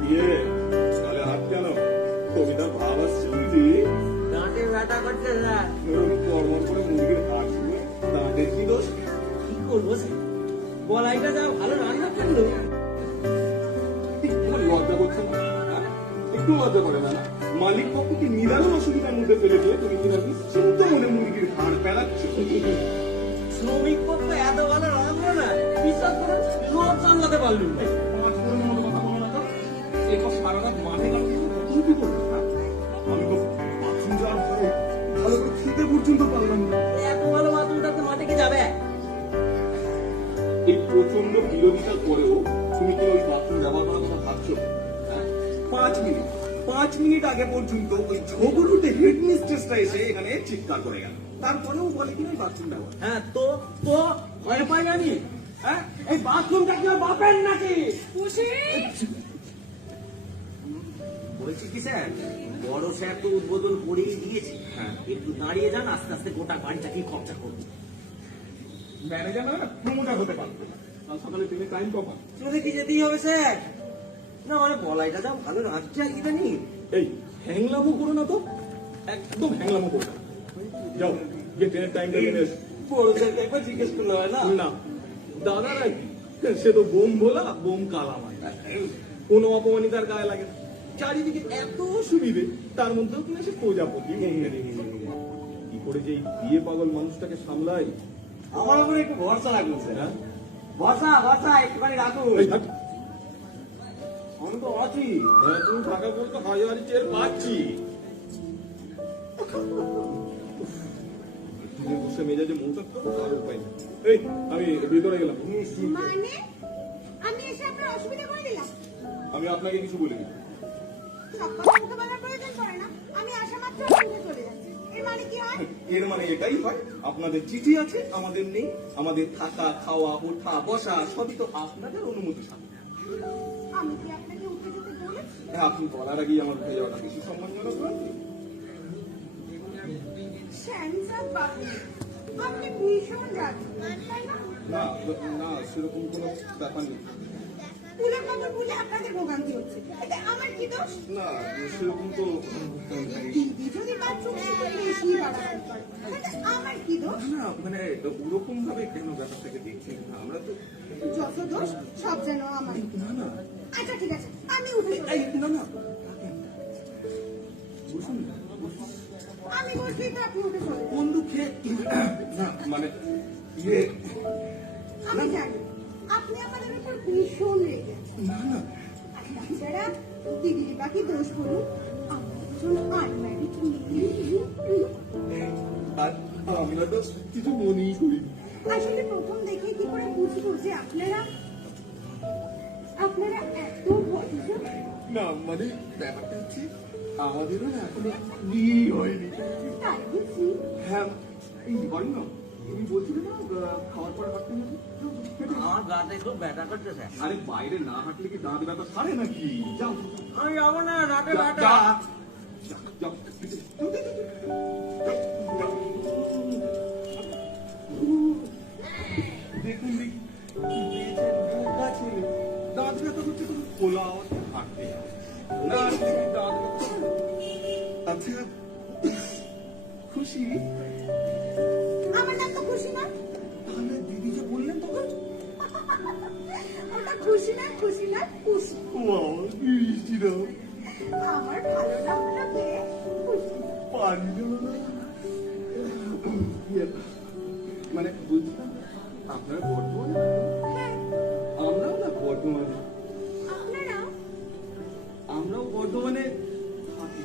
ইয়ে তাহলে হাত কেন? কবিতার ভাব আসছে বুঝি? দাঁতে ব্যথা করছে না কর্মর করে মুরগির হাট শুনে দাঁতের কি দোষ? কি করবো সে বলাইটা যা ভালো রান্না করলো তোমার লজ্জা করছে না? হ্যাঁ? একটু লজ্জা করে না? মালিক পক্ষ কি নিদারুণ অসুবিধার মধ্যে ফেলে দিয়ে তুমি কিনা নিশ্চিন্ত মনে মুরগির হাড় পেলাচ্ছ? শ্রমিক পক্ষ এত ভালো রান্না না বিশ্বাস করে লোক সামলাতে পারলুম না তোমার ধরনের মতো কথা বলো না তো। এরপর সারা রাত মাঠে গেল কি করবো? হ্যাঁ? আমি তো বাথরুম যাওয়ার পরে ভালো করে খেতে পর্যন্ত পারলাম না। এত ভালো বাথরুমটাতে মাঠে কি যাবে এই প্রচন্ড বিরোধিতার পরেও তুমি কি ওই বাথরুম ব্যবহার করার কথা ভাবছো? হ্যাঁ? 5 মিনিট আগে পর্যন্ত ওই ঝগড়ুটে হেডমিস্ট্রেসটা এসে এখানে চিৎকার করে গেল, তারপরেও বলে কিনা ওই বাথরুম ব্যবহার। হ্যাঁ তো তো ভয় পাই জানি হ্যাঁ এই বাথরুমটা কি ওর বাপের নাকি বলছি কি স্যার বড় স্যার তো উদ্বোধন করেই দিয়েছে হ্যাঁ। একটু দাঁড়িয়ে যান আস্তে আস্তে গোটা বাড়িটাকে কবজা করবো ম্যানেজার না প্রমোটার হতে পারবে। কাল সকালে তুমি টাইম কখন? চলে কি যেতেই হবে স্যার না মানে বলাইটা যা ভালো রাখছে আর ইদানি এই হ্যাংলামো করো না তো, একদম হ্যাংলামো করো না। যাও গিয়ে ট্রেনের টাইমটা জেনে এসো। বড় স্যারকে একবার জিজ্ঞেস করলে হয় না না দাদারা কি, সে তো বোম ভোলা বোম কালা মাই, কোনো অপমানিতার গায়ে লাগে না। চারিদিকে এত সুবিধে, তার মধ্যেও কিনা সে প্রজাপতি কি করে যে এই বিয়ে পাগল মানুষটাকে সামলাই। আমার উপরে একটু ভরসা রাখুন স্যার হ্যাঁ? ভরসা ভরসা একটুখানি রাখুন এই হাট। আমি তো আছি হ্যাঁ, তুমি থাকা বলতে হাজারি টের পাচ্ছি। তুমি বসে মেজাজে মৌচাক করো, আর উপায় নেই। এই আমি ভিতরে গেলাম। মানে আমি এসে আপনার অসুবিধা করে দিলাম? আমি আপনাকে কিছু বলিনি। সব কথা মুখে বলার প্রয়োজন পড়ে না, আমি আসা মাত্র আপনি চলে যাচ্ছি। এর মানে কি হয়? এর মানে এটাই হয় আপনাদের চিঠি আছে, আমাদের নেই। আমাদের থাকা খাওয়া ওঠা বসা সবই তো আপনাদের অনুমতি সাথে। আমি কি আপনাকে উঠে যেতে বলেছি? হ্যাঁ, আপনি বলার আগেই আমার উঠে যাওয়াটা বেশি সম্মানজনক নয়? শ্যামচাঁদ বাবু, আপনি ভীষণ রাজি, তাই না? না না, সেরকম কোনো ব্যাপার নেই। ফুলের কথা বলে আপনাদের ভোগান্তি হচ্ছে, এতে আমার কি দোষ? না, সেরকম তো দিদি যদি বাথরুমে বেশি বাড়াবাড়ি করে, তাতে আমার কি দোষ? না, মানে ওরকম ভাবে কেন ব্যাপারটাকে দেখছি না, আমরা তো যত দোষ সব যেন আমার। না না আচ্ছা ঠিক আছে, আমি উঠে চলে এই, যাচ্ছি। না না বসুন না, বসুন। আমি বলছি তো আপনি উঠে চলে যান। কোন দুঃখে না মানে ইয়ে আমি জানি আপনি আমাদের উপর ভীষণ রেগে আছেন। না না আর তাছাড়া দিদির বাকি দোষ বলুন, আমরা দুজন আনম্যারিড আর আমি না তো কিছু মনেই করিনি। আসলে প্রথম দেখে কি করে বুঝবো যে আপনারা এত ভদ্র? না মানে ব্যাপারটা হচ্ছে আমাদেরও না এখনো বিয়ে হয়নি। তাই বুঝি। হ্যাঁ, এই বলি না তুমি বলছিলে না খাওয়ার পরে হাঁটতে হবে? আমার গাতে খুব ব্যথা করছে স্যার আরে বাইরে না হাঁটলে কি দাঁত ব্যথা সারে নাকি? যাও আমি যাবো না রাতে যা, ব্যথা যা। যাও, যাও। দেখুন দেখি বেজে ঢোকা ছেলে দাঁত ব্যথা করছে তুমি খোলা আওয়াজে হাঁটতে না দেখি দাঁত ব্যথা করে। আচ্ছা খুশি আমার নাম তো খুশি না। তাহলে দিদি যে বললেন তখন ওটা খুশি না, খুশি না, খুশি। বাবা কি মিষ্টি দাও আমার ভালো নাম হলো বেশ খুশি। পানি দেবো না মানে বুঝলাম আপনারা বর্তমানে হ্যাঁ, আমরাও না বর্তমানে আপনারাও? আমরাও বর্তমানে থাকি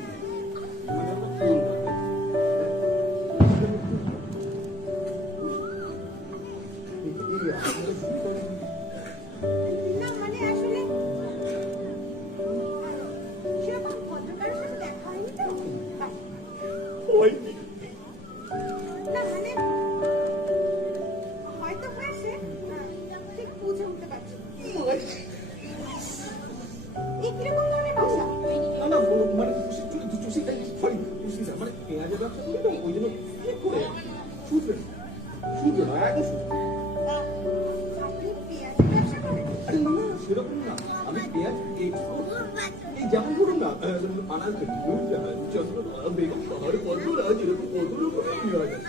মানে আমরা কলকাতায়। এই আপনারা কি করেন? না মানে আসলে সেরকম ভদ্র কারোর সাথে দেখা হয়নি তো। হয়নি। না মানে হয়তো হয়েছে, ঠিক বুঝে উঠতে পারছি না। এই কিরকম ধরনের ভাষা? না না মানে সরি মানে পেঁয়াজের ব্যবসা করি তো ওই জন্য ঠিক করে শুধবে না একদম শুধবে। আপনি পেঁয়াজের ব্যবসা করেন? আরে না না সেরকম না আমি পেঁয়াজ এই যেমন ধরুন না আনাজ চন্দ্র বেগম শহরে পদ্মরা যেরকম পদ্মর উপরে নেওয়া যায়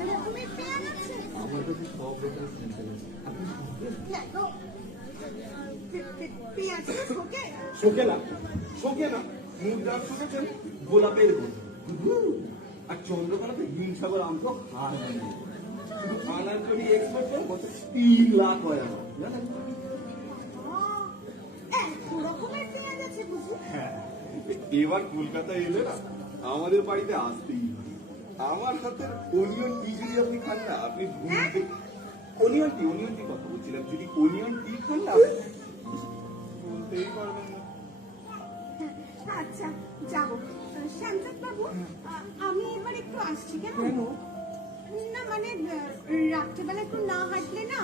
এরকমের পেঁয়াজ আছে? আমার কাছে সব রকমের স্যাম্পেল আছে আপনি শুনবেন? দেখো, পেঁয়াজ তো শোকে। শোকে না মুদ্রা শুনেছেন গোলাপের গন্ধ আর চন্দ্রকোনাতে হিমসাগর আম তো হার মানে শুধু আনার জন্য এক্সপোর্ট করে বছর 3 লাখ হয় আমার জানেন এত রকমের পেঁয়াজ আছে বুঝি? হ্যাঁ এবার কলকাতা এলে না আমাদের বাড়িতে আসতেই হয়। আমার হাতের অনিয়ন টি যদি আপনি খান না আপনি ভুলতে অনিয়ন টি কথা বলছিলাম যদি অনিয়ন টি খান না বলতেই পারবেন না। আচ্ছা যাবো। শ্যামচাঁদ বাবু, আমি এবার একটু আসছি। কেন? না মানে রাত্রেবেলা একটু না হাঁটলে না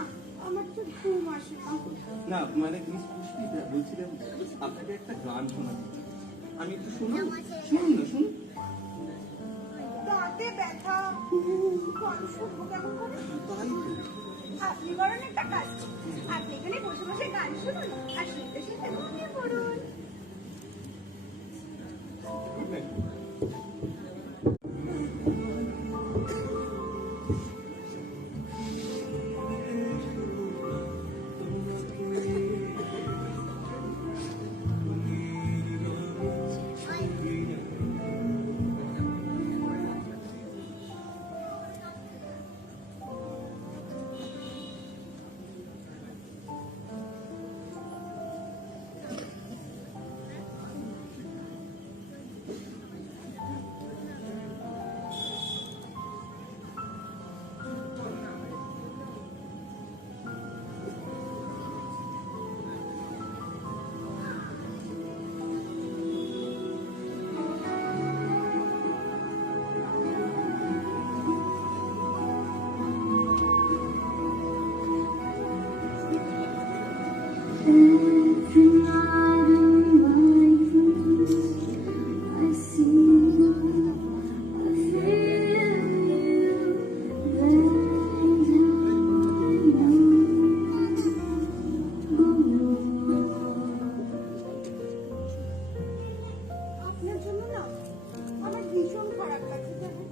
আমার তো ঘুম আসে না। না মানে মিস পুষ্পিতা বলছিলাম আপনাকে একটা গান শোনাতে চাই। আমি একটু শুনুন না শুনুন। দাঁতে ব্যথা, গান শুনবো কেমন করে? আপনি বরং একটা কাজ করুন। আপনি এখানে বসে বসে গান শুনুন আর শুনতে শুনতে ঘুমিয়ে পড়ুন। আপনার জন্য না আমার ভীষণ খারাপ লাগছে জানেন?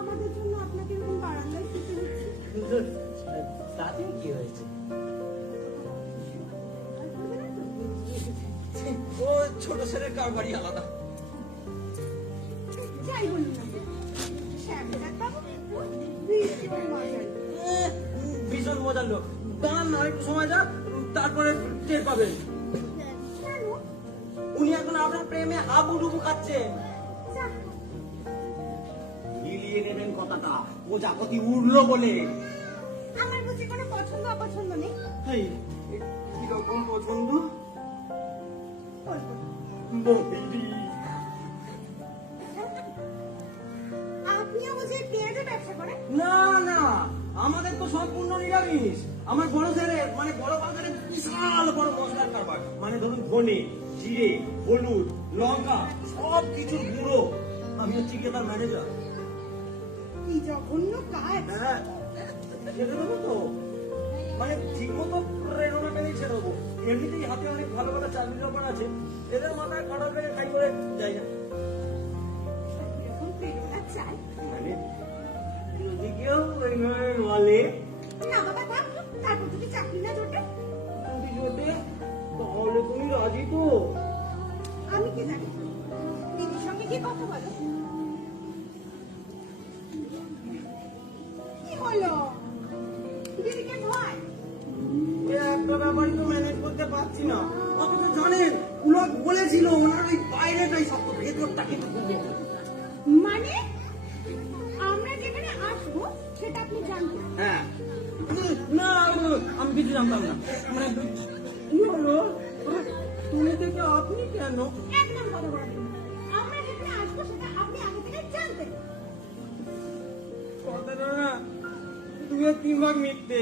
আমাদের জন্য আপনাকে এরকম বারান্দায় শুতে হচ্ছে। তাতে কি হয়েছে? ও ছোট ছেলের কারবারই আলাদা। যাই বলুন না শ্যামচাঁদ বাবু ভীষণ মজার। ভীষণ মজার লোক। দাঁড়ান না একটু সময় যাক তারপরে টের পাবেন। কেন? উনি এখন আপনার প্রেমে হাবুডুবু খাচ্ছেন। যাক, মিলিয়ে নেবেন কথাটা প্রজাপতি উড়লো বলে। আমার বুঝি কোনো পছন্দ অপছন্দ নেই? কিরকম পছন্দ? বলবো। বৌদি। আপনিও বুঝি পেঁয়াজের ব্যবসা করেন? না না আমাদের তো সম্পূর্ণ নিরামিষ। আমার বড় ছেলে মানে বড় বাজারে বিশাল বড় মশলার কারবার। মানে ধরুন ধনে জিরে হলুদ লঙ্কা সব কিছুর গুঁড়ো। আমি হচ্ছে গিয়ে তার ম্যানেজার। কি জঘন্য কাজ। হ্যাঁ ছেড়ে দেবো তো, মানে ঠিক মতো প্রেরণা পেলেই ছেড়ে দেবো। এমনিতেই হাতে অনেক ভালো ভালো চাকরির ব্যাপার আছে, এদের মাথায় কাটা পেরে খাই করে যাই না। এরকম প্রেরণা চাই? মানে যদি কেউ ওইভাবে বলে না বাবা থাক, তারপর যদি চাকরি না জোটে? যদি জোটে তাহলে তুমি রাজি তো? আমি কি জানি, দিদির সঙ্গে কি কথা বলো? কি হলো, দিদিকে ভয়? এ একটা ব্যাপারই তো ম্যানেজ করতে পারছি না। অথচ জানেন উলক বলেছিল ওনার ওই বাইরেটাই শক্ত, ভেতরটা কিন্তু দুর্বল। মানে আমরা যেখানে আসবো সেটা আপনি জানতেন? হ্যাঁ না আমি কিছু জানতাম না। মানে কি হলো, তুমি থেকে আপনি কেন? একদম কথা বলবেন না। আমরা যেখানে আসবো সেটা আপনি আগে থেকে জানতেন। কথাটা না 2-3 ভাগ মিথ্যে।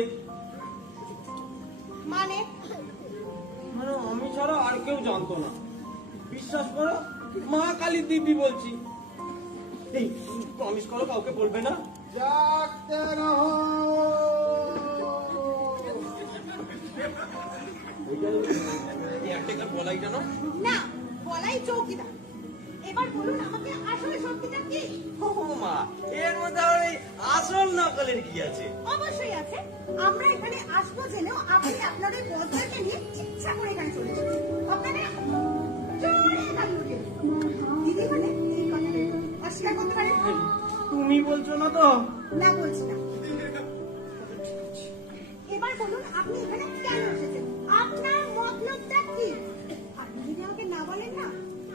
মানে মানে আমি ছাড়া আর কেউ জানতো না। বিশ্বাস করো, মা কালী দিব্যি বলছি। এই প্রমিস করো কাউকে বলবে না। জাগতে রহো। একটা বলাই কেন? না, বলাই চৌকিদার। এবার বলুন আমাকে আসলে সত্যিটা কি? ও মা, এর মধ্যে আবার এই আসল নকলের কি আছে? অবশ্যই আছে। আমরা এখানে আসবো জেনেও আপনি আপনার ওই বসদেরকে নিয়ে ইচ্ছা করে এখানে চলে এসেছেন। আপনারা জোরে গান উঠিয়ে দিদি মানে এই কথাটা অস্বীকার করতে পারেন? তুমি বলছো না তো? না, বলছি না। এবার বলুন আপনি এখানে কেন এসেছেন? আপনার মতলবটা কি? আপনি যদি আমাকে না বলেন না,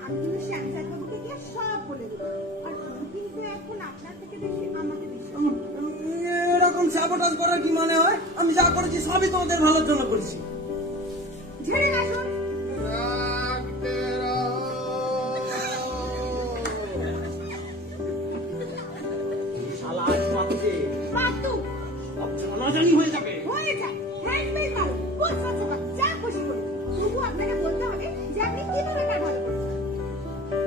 আমি কিন্তু শ্যামচাঁদ বাবুকে গিয়ে সব বলে দেবো। আর আমি কিন্তু এখন আপনার থেকে বেশি আমাকে বিশ্বাস করি। এরকম সাবোটাজ করার কি মানে হয়? আমি যা করেছি সবই তোমাদের ভালোর জন্য করেছি। ঝেড়ে আসুন। জাগতে রহো। শালা আজ মাত্রে পাতু সব জানাজানি হয়ে যাবে। হয়ে যায়, হ্যান্ডমেড মারো, বলছো ছোকা, যা খুশি করে। তবু আপনাকে বলতে হবে যে আপনি কিভাবে কাজ ভালো করেন।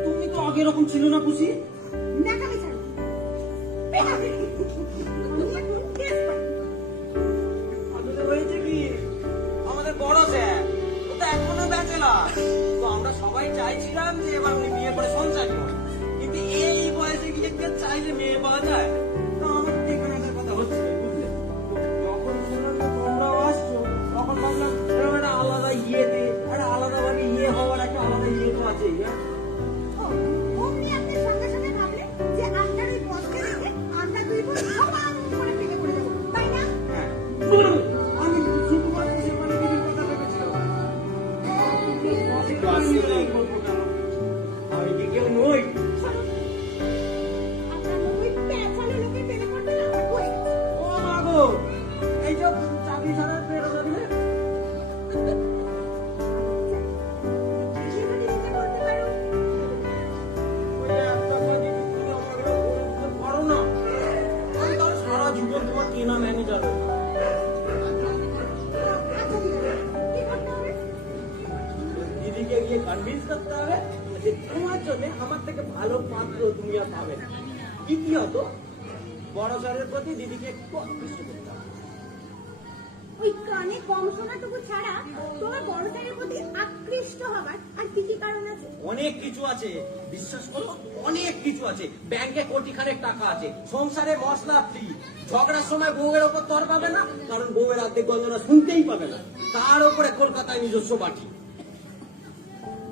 তুমি তো আগে এরকম ছিল না খুশি। নাকামি ছাড়ো। আমি এখন কেস পাই। আসলে হয়েছে কি, আমাদের বড় স্যার ও তো এখনো ব্যাচেলার। তো আমরা সবাই চাইছিলাম যে এবার উনি বিয়ে করে সংসার করুন, কিন্তু এই বয়সে গিয়ে কে চাইলে মেয়ে পাওয়া যায়? তো আমার এখানে একটা কথা হচ্ছে বুঝলে। যখন শুনলাম যে তোমরাও আসছো, তখন ভাবলাম এরকম একটা আলাদা ইয়েতে, একটা আলাদা ভাবে ইয়ে হওয়ার একটা আলাদা ইয়ে তো আছে। ও, অমনি আপনি সঙ্গে সঙ্গে ভাবলেন যে আপনার ওই বসকে দেখে আমরা দুই বোন সমান করে প্রেমে পড়ে যাবো, তাই না? হ্যাঁ আমি শুধুমাত্র সেখানে দিদির কথা ভেবেছিলাম। আমি কি কেউ নই? শোনো, আপনার মতো ওই পেঁচালো লোকের প্রেমে পড়বে না, আমার হয়ে গেছে। ও মা গো, এই সব চাকরি ছাড়া প্রেরণা দিলে সে যদি নিজে বলতে পারো, ওই একটা কাজে তুমি আমাকে বলতে পারো না। আমি তার সারা জীবন তোমার কেনা ম্যানেজার। আচ্ছা ঠিক আছে, কি করতে হবে? দিদিকে গিয়ে কনভিন্স করতে হবে যে তোমার জন্য আমার থেকে ভালো পাত্র তুমি আর পাবে না। দ্বিতীয়ত বড় স্যারের প্রতি দিদিকে একটু আকৃষ্ট করতে হবে। ওই কানে কম শোনাটুকু ছাড়া তোমার বড় স্যারের প্রতি আকৃষ্ট হবার আর কি কি কারণ আছে? অনেক কিছু আছে, বিশ্বাস করো অনেক কিছু আছে। ব্যাংকে কোটি খানেক টাকা আছে, সংসারে মশলা ফ্রি, ঝগড়ার সময় বউয়ের ওপর তর পাবে না, কারণ বউয়ের অর্ধেক গঞ্জনা শুনতেই পাবে না। তার উপরে কলকাতায় নিজস্ব বাটি।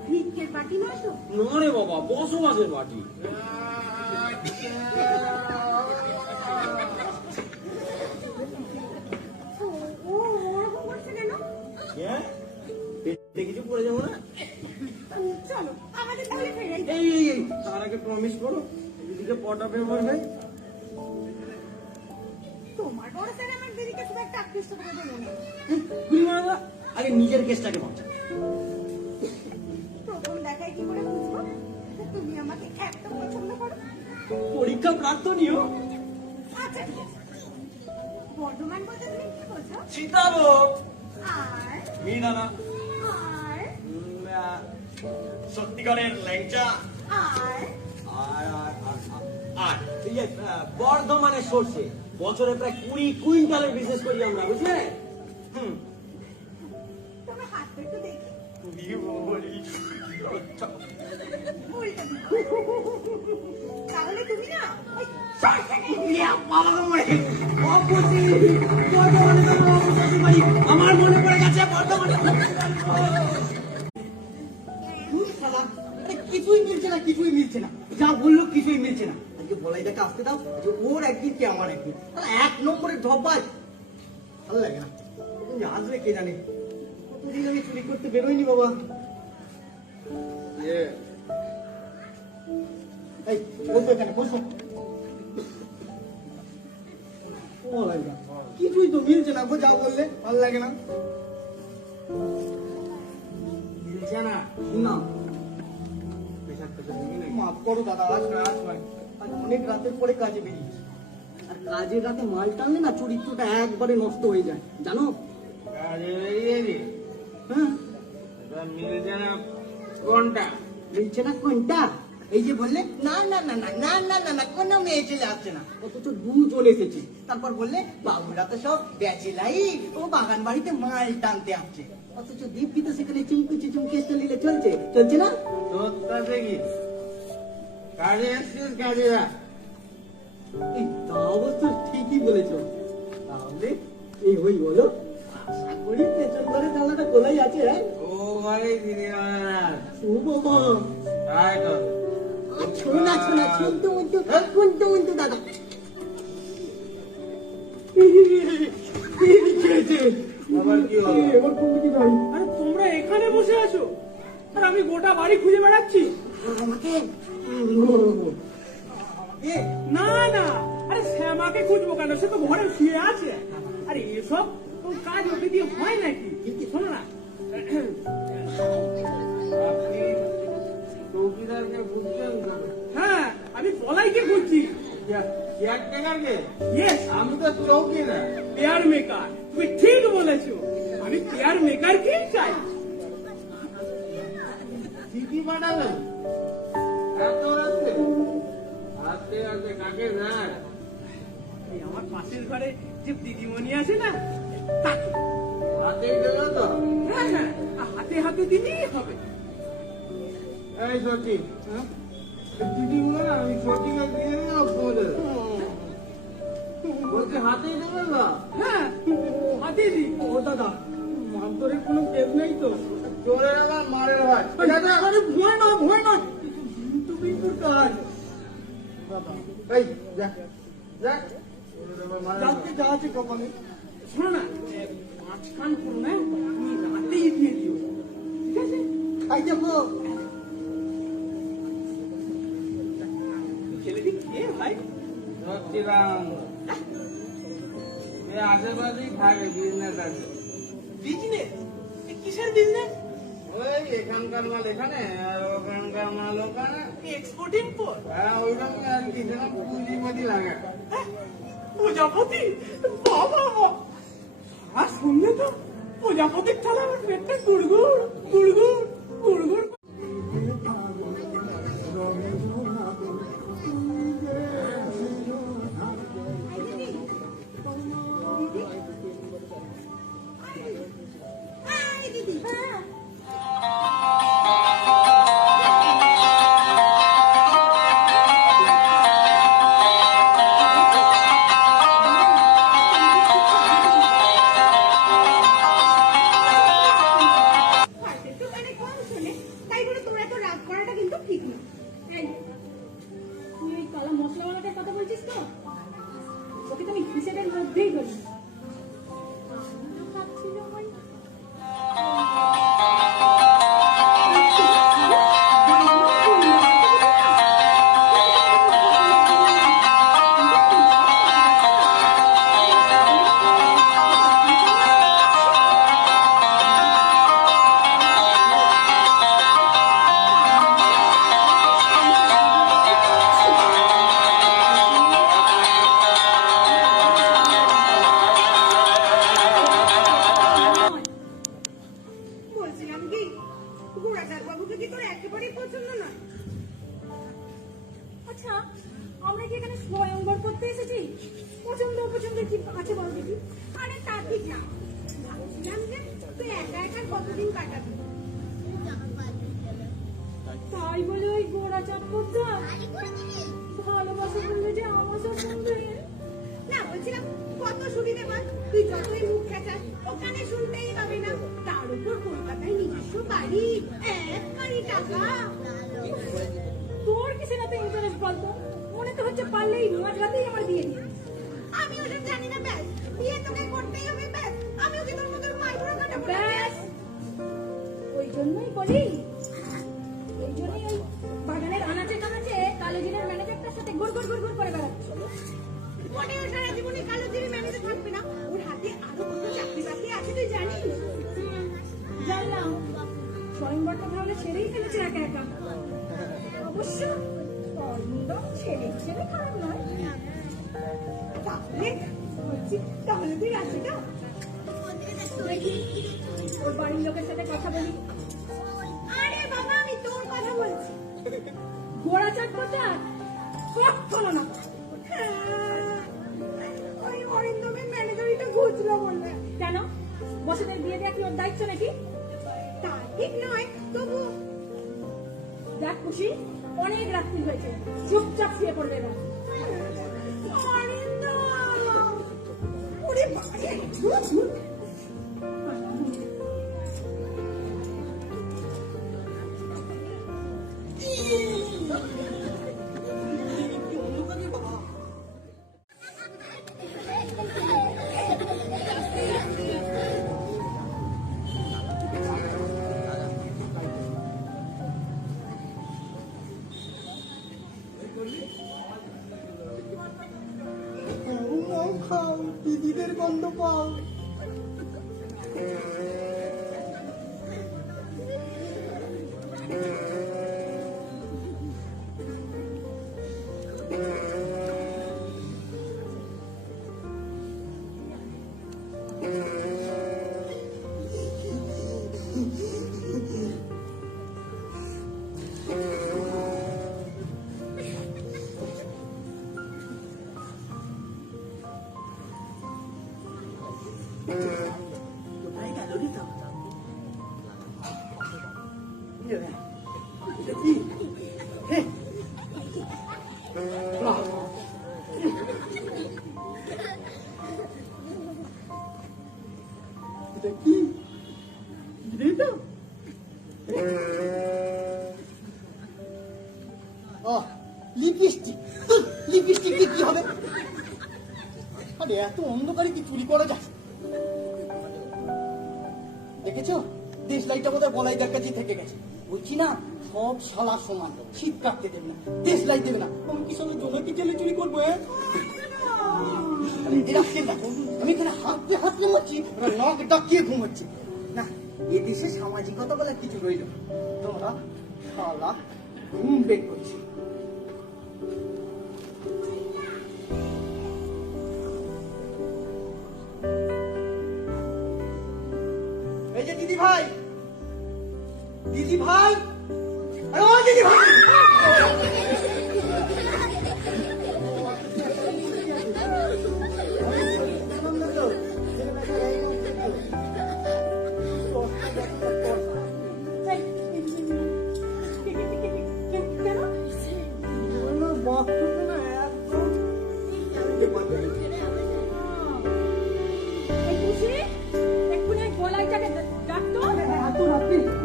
ভিক্ষের পার্টি নয় তো? না রে বাবা, বসবাসের বাটি। ও ওরকম করছে কেন? হ্যাঁ পেটে কিছু পড়ে যাবো না? চলো আমাদের তাহলে ফেরাই যাই। এই তার আগে প্রমিস করো দিদিকে পটাবে বলবে। তোমার বড় স্যার আমার দিদিকে খুব একটা আকৃষ্ট করে বলুন। আগে নিজের কেসটাকে বাঁচা। প্রথম দেখায় কি করে বুঝবো তুমি আমাকে এত পছন্দ করো? পরীক্ষা প্রার্থনীয় আচ্ছা ঠিক আছে। বর্ধমান বলতে তুমি কি বোঝো? সীতাভোগ আর মিহিদানা আর সত্যিকারের ল্যাংচা আর আর আর আর আর ইয়ে বর্ধমানের সর্ষে বছরে প্রায় 20 কুইন্টালের বিজনেস করি আমরা, বুঝলে? হুম। তোমার হাতটা একটু দেখি। উল্টা দিকে। তাহলে তুমি না ওই সরষে নিয়ে আমার মনে পড়ে গেছে বর্ধমানে কিছুই মিলছে না, কিছুই মিলছে না, যা বললো কিছুই মিলছে না। আজকে বলাইটাকে আসতে দাও, যে ওর একদিন কে আমার একদিন, তাহলে 1 নম্বরের ধপাস ভালো লাগে না। তুমি আসবে কে জানে, কতদিন আমি চুরি করতে বেরোয়নি বাবা। এই বসো এখানে, বসো। বলাইটা কিছুই তো মিলছে না গো, যা বললে ভালো লাগে না। মিলছে না না, মাফ করো দাদা, আজ নয়, আজ নয়, আজ অনেক রাতের পরে কাজে বেরিয়েছি, আর কাজের রাতে মাল টানলে না চরিত্রটা একবারে নষ্ট হয়ে যায়, জানো? কাজে বেরিয়েছি? হ্যাঁ, মিলছে না কোনটা? মিলছে না কোনটা? এই যে বললে না না না না না না না না কোনো মেয়ে ছেলে আসছে না, অথচ 2 জন এসেছে। তারপর বললে বাবুরা তো সব ব্যাচেলাই, ও বাগান বাড়িতে মাল টানতে আসছে, অথচ দিব্যি তো সেখানে চুমকুচি চুমকেস্টা নিলে চলছে, চলছে না? তোরটা দেখি কাজে এসছিস, কাজে যা। এই তা অবশ্য ঠিকই বলেছো, তাহলে এই হই বলো, আশা করি পেছন ঘরে জানলাটা খোলাই আছে। হ্যাঁ ও ঘরে ফিরে ও বাবা, তাই তো। শোনা শোনা, শুনতে উনতে দাদা আবার কি হলো? এবার কোন দিকে যাই? আরে তোমরা এখানে বসে আছো আর আমি গোটা বাড়ি খুঁজে বেড়াচ্ছি। আমাকে না না, আরে শ্যামাকে খুঁজবো কেন, সে তো ঘরে শুয়ে আছে। আরে এসব কাজ ওকে দিয়ে হয় নাকি? শোনো না, চৌকিদারকে বুঝছেন? হ্যাঁ, আমি পলাইকে খুঁজছি। আমি তো চৌকিদার, পেয়ার মেকার। তুমি ঠিক বলেছো, আমি পেয়ার মেকার কি চাই। চিঠি পাঠাবেন এত রাতে? রাতে রাতে কাকে যায়? আমার পাশের ঘরে যে দিদিমণি আছে না, তাকে। হাতে দেবে তো? হ্যাঁ হ্যাঁ, হাতে হাতে দিলেই হবে। এই সচিন, দিদিগুলো না আমি সচিনকে দিয়ে দিলাম, বলছে হাতেই দেবে না? হ্যাঁ, হাতে দিই। ও দাদা, মারধরের কোনো কেস নেই তো? চোরের আবার মারের ভাই। আরে ভয় না, ভয় না, তুমি তো কাজ এই যা যা, যাতে যা আছে কপালে। শোনো না, 5 কান করো না, তুমি রাতেই দিয়ে দিও, ঠিক আছে? আই যাবো। ছেলেটি কে ভাই? সত্যিরাম, এই আশেপাশেই থাকে, বিজনেস আছে। বিজনেস? কিসের বিজনেস? ওই এখানকার মাল এখানে আর ওখানকার মাল ওখানে, এক্সপোর্ট ইম্পোর্ট। হ্যাঁ, ওইরকম আর কি, যেন পুঁজিপতি লাগে। প্রজাপতি? বাবা, আর শুনলে তো প্রজাপতির ছাড়া আমার পেটটা গুড়গুড় গুড়গুড় গুড়গুড়। তাই বলে তোমরা তো রাগ করাটা কিন্তু ঠিক না। এই, তুই ওই কালো মশলাওয়ালাটার কথা বলছিস তো? ওকে তো আমি হিসেবের মধ্যেই বলি। আমি তো ভাবছিলাম ওই আছে বল দেখি? আরে তা ঠিক না, ভাবছিলাম যে তুই একা একা কতদিন কাটাবি। তাই বলে ওই গোড়া চাপটা ভালোবাসা বললে যে আমার সঙ্গে না, বলছিলাম কত সুবিধে বল, তুই যতই মুখ খেঁচাস ওখানে শুনতেই পাবে না। তার উপর কলকাতায় নিজস্ব বাড়ি, 1 কোটি টাকা। তোর কিসে না তো ইন্টারেস্ট বলতো? মনে তো হচ্ছে পারলেই মাঝরাতেই আমার বিয়ে দিয়ে দিস। আমি ওসব জানি না, ব্যাস বিয়ে তোকে করতেই হবে, ব্যাস। আমি ওকে তোর মতো মাইবুড়ো কাটাবো না, ব্যাস ওই জন্যই বলি, এই জন্যই ওই বাগানের আনাচে কানাচে কালো জিরের ম্যানেজারটার সাথে গুড় গুড় গুড় গুড় করে বেড়াচ্ছ। মনে হয় সারা জীবনে কালো জিরে ম্যানেজার থাকবে না, ওর হাতে আরো কত চাকরি বাকরি আছে তুই জানিস? জানলাম স্বয়ংবরটা তাহলে ছেড়েই ফেলেছে একা একা। অবশ্য অরিন্দম ছেড়ে ছেড়ে খারাপ নয়। তাহলে তুই আসি না? দেখি ওর বাড়ির লোকের সাথে কথা বলি। আরে বাবা, আমি তোর কথা বলছি। গোড়া চাপটা কখনো না। হ্যাঁ, ওই অরিন্দমের ম্যানেজারিটা ঘুচলো বলবে। কেন? বসেদের বিয়ে দেওয়া কি ওর দায়িত্ব নাকি? তা ঠিক নয়, তবু দেখ খুশি, অনেক রাত্রি হয়েছে, চুপচাপ শুয়ে পড়বে এবার। অরিন্দম, ওরে বাবারে, ধুর, ধুর। খাও, দিদিদের গন্ধ পাও। কোথায় গেল রে তা? এটা কি? হে! বাহ! এটা কি? এটা? লিপস্টিক। লিপস্টিক দিয়ে কি হবে? আরে এত অন্ধকারে কি চুরি করা যায়? দেখেছো, দেশ লাইটটা বোধহয় বলাইদার কাছে থেকে গেছে। বলছি না, সব শালা সমান, শীত কাটতে দেবে না, দেশ লাইট দেবে না। আমি কি সঙ্গে জোনাকি চেলে চুরি করবো? আমি এখানে হাততে হাততে মারছি, ওরা নখ ডাকিয়ে ঘুমাচ্ছে। না, এ দেশে সামাজিকতা বলে কিছু রইল। তোমরা শালা ঘুম বের করছি। এই যে দিদি ভাই, দিদি ভাই, আরে ও দিদি ভাই,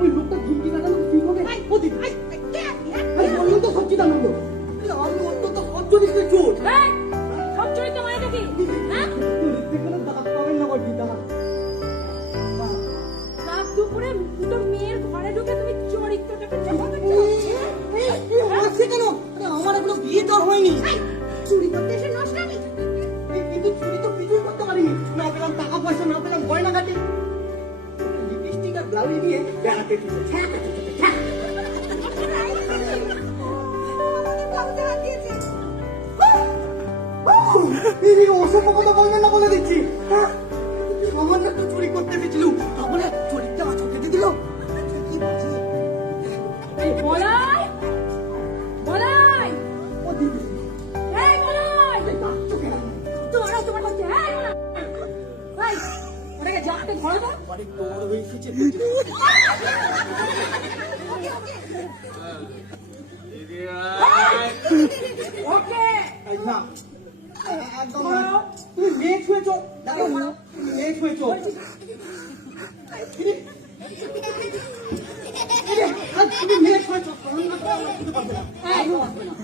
ওই লোকটা ঘুমটি কাটানো ঠিক হবে। আমি অত্যন্ত সচ্চরিত্র চোর। দুপুরে দুটো মেয়ের ঘরে ঢুকে তুমি চরিত্রটাকে চাপাতে কেন? আমার এখনো বিয়ে তো হয়নি। চুরি করতে এসে নষ্টামি। কিন্তু চুরি তো কিছুই করতে পারিনি। না পেলাম টাকা পয়সা, না পেলাম গয়নাঘাটি। লিপস্টিক আর ব্লাউজ দিয়ে বেড়াতে অসভ্য কথা বলবেন না বলে দিচ্ছি। সামান্য একটু চুরি করতে এসেছিল, তাহলে চুরিটা আচকে দিল। কি বাজে! বলাই বলাই ও দিদি, এই বলাই ডাকছো কেন? তোরা তোমার হচ্ছে ওটাকে জাপটে ধরো তো। অনেক দৌড় হয়ে এসেছে ওকে এই না, একদম না। তুমি মেয়ে ছুঁয়েছো, দাঁড়াও না, তুমি মেয়ে ছুঁয়েছো। তুমি মেয়ে ছুঁয়েছো, তুমি বুঝতে পারবে না।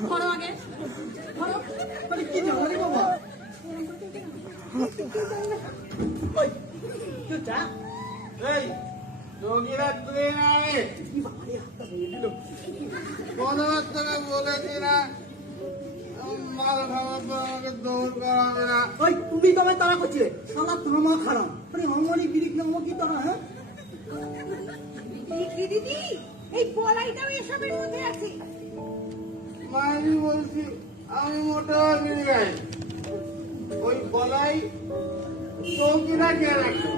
ধরো আগে ধরো। আরে কি জানো রে বাবা? ওই, তুই যা। এই যোগীরা তুই নাই কি বাবা রে, হাতটা ভেঙে দিল। প্রথমের থেকে বলেছি না মাল খাবার পর আমাকে দৌড় করাবে না। ওই, তুমি তো আমায় তাড়া করছিলে, শালা থামা খারাপ। আরে আমারই বিরিক না, আমার কি তাড়া, হ্যাঁ? দেখি দিদি, এই বলাইটাও এসবের মধ্যে আছে। মাঝি বলছি আমি মোটা বেরিয়ে যাই ওই বলাই চৌকিটা কে রাখো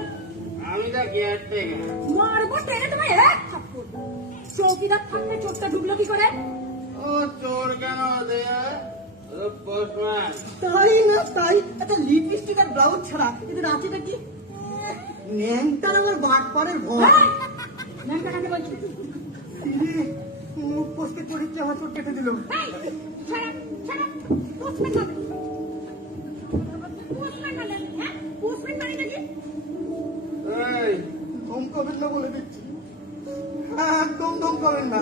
আমি তা কেয়ার থেকে মারবো টেনে তোমায় এক থাপ্পড়। চৌকিদার থাকলে চোরটা ঢুকলো কি করে? ও চোর কেন হতে যাবে ও পোস্টম্যান তাই না তাই, একটা লিপস্টিক আর ব্লাউজ ছাড়া এদের আছেটা কি? ন্যাংটার আমার বাট পাড়ের ভয়। ন্যাংটা কাকে বলছি? ইরে, মুখ পোস্টে পরীক্ষা হাসর কেটে দিল। এই ধমকাবেন না বলে দিচ্ছি, একদম ধমকাবেন না।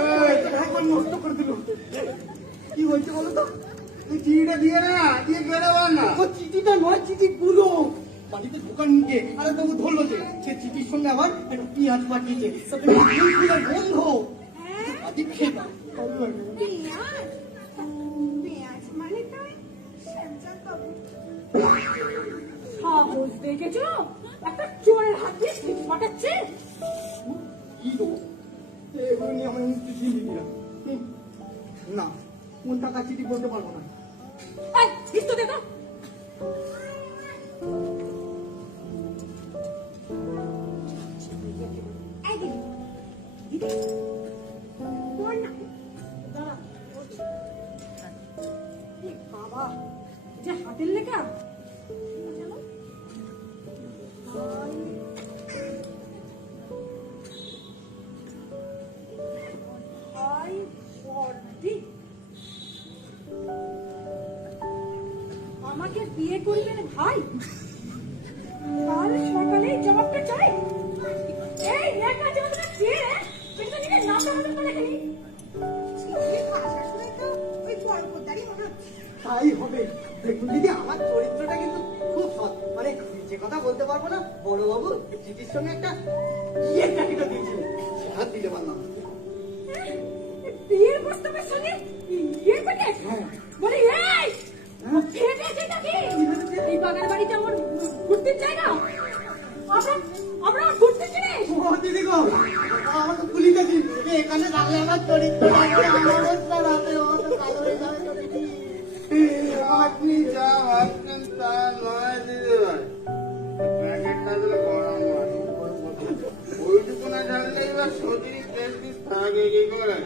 এই একবার নষ্ট করে দিল। কি হয়েছে বলো তো? তুই চিঠিটা দিয়ে না দিয়ে বেরোবার না ও চিঠিটা নয়, চিঠি গুলো বাড়িতে ঢোকার মুখে আরে তবু ধরলো যে সে চিঠির সঙ্গে আবার একটা পেঁয়াজ পাঠিয়েছে। তাতে বন্ধ আদিক খেয়ে দাও। পেঁয়াজ পেঁয়াজ মানে তো শ্যামচা কাপড়। সাহস দেখেছো? একটা চোরের হাত দিয়ে চিঠি পাঠাচ্ছে। কি দেবো এগুলো নিয়ে আমার মুক্তি চিনি না, কোন টাকা চিঠি বলতে পারবো না। এই, কিন্তু দে তো। এই দিদি, দিদি, পড় না। দাঁড়া, এ বাবা, যে হাতের লেখা। আমাকে বিয়ে করবেন ভাই? কাল সকালে জবাবটা চাই। এই লেখা জবাবটা চেয়ে সেটা নিয়ে নামটা হতে পারে নাকি? চিঠি ভাষা শুনে তো ওই গল্পটারই মনে হচ্ছে। তাই হবে। দেখুন দিদি, আমার চরিত্রটা কিন্তু খুব সৎ, মানে যে কথা বলতে পারবো না। বড় বাবু চিঠির সঙ্গে একটা ইয়ের কাঠিটা দিয়েছিলেন, সে হাত দিতে পারলাম না। বিয়ের প্রস্তাবের সঙ্গে ইয়ে করতে বলে এই ফেটে যেটা কি এই বাগান বাড়িতে আমার ঘুরতে চাই না। আমরা আমরা ঘুরতে চাই। ও দিদি গো, আমার তো পুলিশ আছে, এখানে রাখলে আমার চরিত্রটা আমার রাতে আপনি যা ভাবছেন তা নয় দিদি ভাই প্যাকেটটা দিলে গরম হয় ওইটুকু না জানলেই বা সতীর তেল থাকে কি করে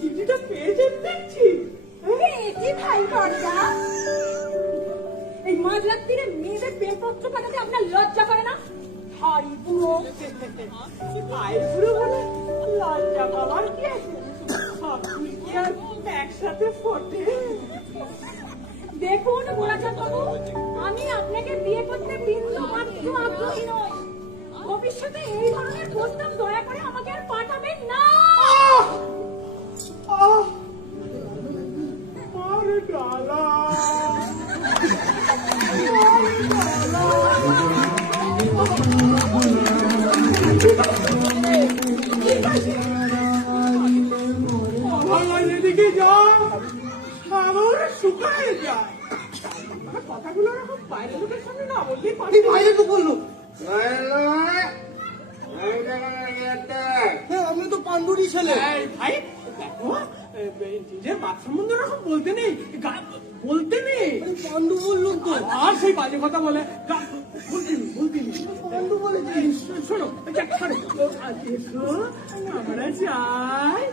চিঠিটা পেয়েছেন দেখছি। পেয়েছি ভাই দরজা। এই মাঝরাত্রিরে মেয়েদের বেলপত্র পাঠাতে আপনার লজ্জা করে না? হাড়ি বুড়ো ভাই পুরো বলে লজ্জা পাওয়ার কি আছে? সব ফুল কি আর একসাথে ফোটে? দেখুন গোলাচাঁদ বাবু, আমি আপনাকে বিয়ে করতে বিন্দু মাত্র আগ্রহী নই। ভবিষ্যতে এই ধরনের প্রস্তাব দয়া করে আমাকে আর পাঠাবেন না। আরে ডালা, এদিকে যা সাগর শুকায় যায়। কথাগুলো এরকম বাইরে লোকের সামনে না বললেই পারি। বাইরে তো বললো, হ্যাঁ আমি তো পাণ্ডুরি ছেলে। ভাই দেখো, নিজের বাপ সম্বন্ধে ওরকম বলতে নেই, বলতে নেই। পাণ্ডু বললুম তো, আর সেই বাজে কথা বলে বলতে নেই। বন্ধু বলেছিস। শোনো ছাড়ো আজ এসো আমরা যাই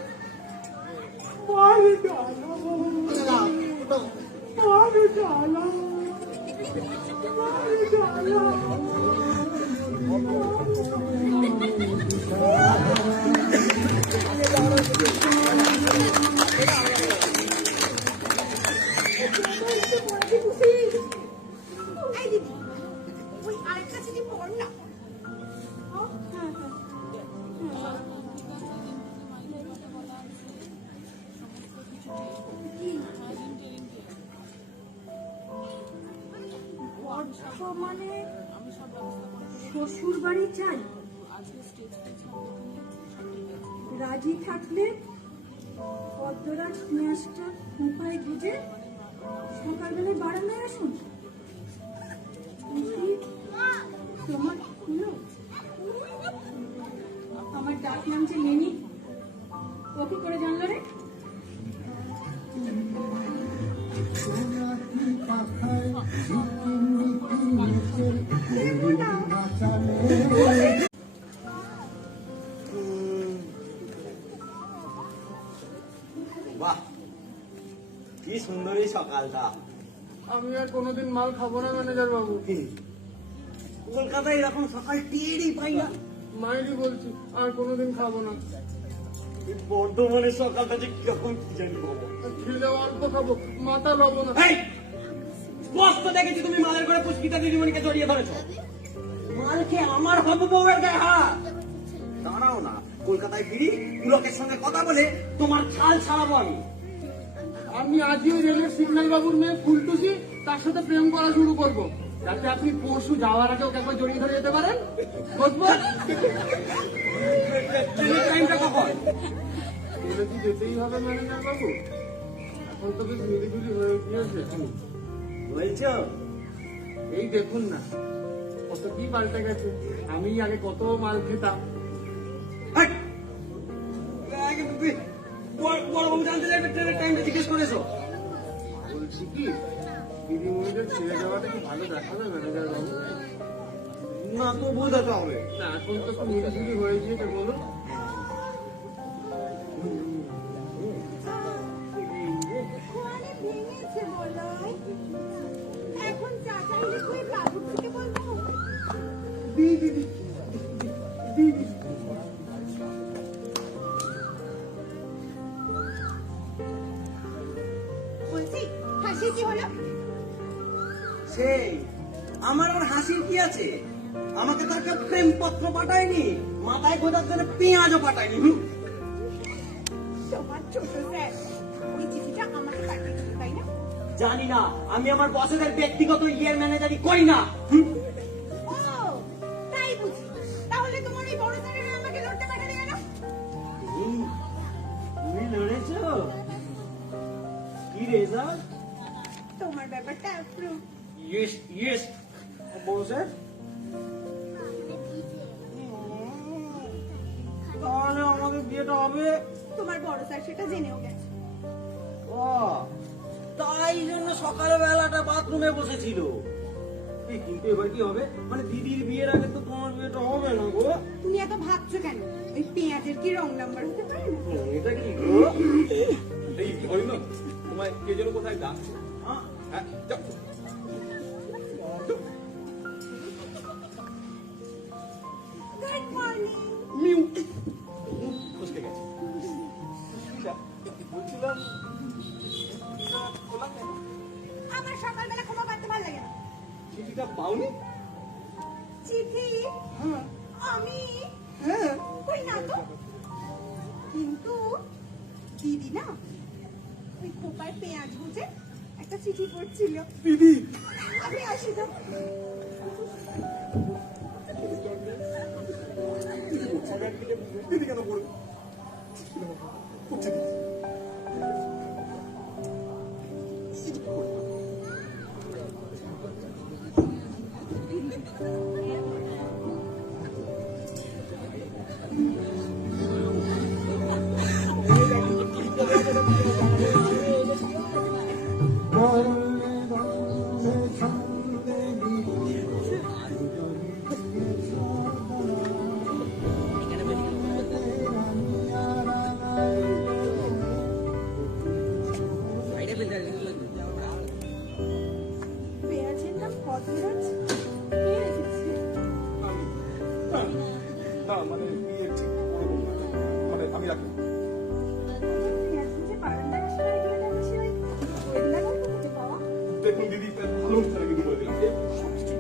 এই দিদি, ওই আরেকটা চিঠি পড় না। মানে শ্বশুর বাড়ি চাই, রাজি থাকলে পদ্মরাজ পেঁয়াজটা খোঁপায় ভেজে সকালবেলায় বারান্দায় আসুন। তোমার হলো আমার ডাক নাম যে মেনি, ও কি করে জানলো রে? বাহ কি সুন্দর এই সকালটা। আমি আর কোনোদিন মাল খাবো না ম্যানেজার বাবু। কলকাতায় এরকম সকাল টেরই পাই না। মাইরি বলছি, আর কোনোদিন খাবো না। এই বর্ধমানের সকালটা যে কিরকম কি জানি বাবা। খেলে অল্প খাবো, মাথা লবো না। এই স্পষ্ট দেখেছি তুমি মালের করে পুষ্পিতা দিদিমণিকে জড়িয়ে ধরেছ। মাল খেয়ে আমার হবু বউয়ের গায়ে হাত। দাঁড়াও না, কলকাতায় ফিরি, পুলকের সঙ্গে কথা বলে তোমার ছাল ছাড়াবো আমি। আমি আজই ওই রেলের সিগন্যাল বাবুর মেয়ে ফুলটুসি, তার সাথে প্রেম করা শুরু করবো, যাতে আপনি পরশু যাওয়ার আগে ওকে একবার জড়িয়ে ধরে যেতে পারেন। বুঝবো? ট্রেনের টাইমটা কখন? বলে কি যেতেই হবে ম্যানেজার বাবু? এখন তো বেশ মিলিগুলি হয়ে গিয়েছে। বলছো এই দেখুন না কত কি পাল্টে গেছে। আমি আগে কত মাল খেতাম। হাট! বড়বাবু জানতে চাইবে ট্রেনের টাইমটা জিজ্ঞেস করেছো? বলছি কি, দিদিমণিদের ছেড়ে যাওয়াটা কি ভালো দেখাবে ম্যানেজার বাবু? না তো বোঝাতে হবে। না এখন তো একটু মিলিগুলি হয়ে গিয়েছে, বলুন। খোয়ারে ভেঙেছে বলো। এখন চাচাইলে কই বাবুর থেকে বলবো? বলছি হাসি কি হলো? সেই আমার আর হাসির কি আছে? আমাকে তো একটা প্রেমপত্র পাঠায়নি, মাথায় গোজার জন্য পেঁয়াজও পাঠায়নি। তোমার ছোট স্যার ওই চিঠিটা আমাকে পাঠিয়েছিল, তাই না? জানি না, আমি আমার বসেদের ব্যক্তিগত ইয়ের ম্যানেজারি করি না। ও তাই বুঝি। তাহলে তোমার এই বড় স্যারেরা আমাকে লড়তে পাঠালে কেন? তুমি লড়েছ? কি রেজাল্ট? তোমার ব্যাপারটা অ্যাপ্রুভ। ইয়েস ইয়েস বড় স্যার। তাহলে আমাদের বিয়েটা হবে। তোমার বড় স্যার সেটা জেনেও গেছে। ও তাই জন্য সকালবেলাটা বাথরুমে বসেছিল। কিন্তু এবার কি হবে? মানে দিদির বিয়ের আগে তো তোমার বিয়েটা হবে না গো। তুমি এত ভাবছো কেন? ওই পেঁয়াজের কি রং নাম্বার হতে পারে না? এটা কি গো? এই অরিন্দ, তোমায় কে যেন কোথায় ডাকছে? হ্যাঁ যাও। Good morning. মিউট ফসকে গেছে। বলছিলাম খোলা কেন? আমার সকালবেলা ক্ষমা পাতে ভালো লাগে না। চিঠিটা পাওনি? চিঠি আমি কই না তো। কিন্তু দিদি না ওই খোপায় পেঁয়াজ বুঝে একটা চিঠি পড়ছিল। দিদি আমি আসি তো। দিদি কেন পড়বে? নিয়ে ঠিক করে বলবো। আমি রাখি। দেখুন দিদি, ভালো অনুষ্ঠানে কিন্তু বলে দিলাম সবকিছু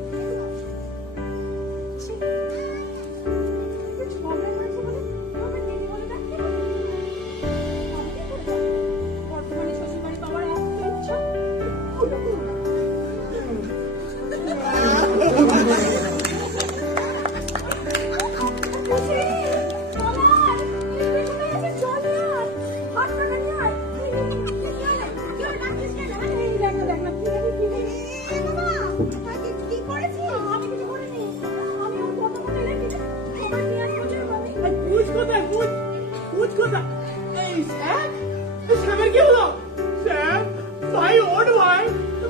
বর্তমানে শ্বশুর বাড়ি পাওয়ার এত ইচ্ছা কি করেছি? আমি কিছু করিনি। আমি ওর কথা বলে রেখেছি। সবাই নিয়ে আসবো যে আমি। বুঝ কোথায়, বুঝ কোথায়? এই স্যার, স্যামের কি হলো? স্যার, ভাই ওঠ ভাই,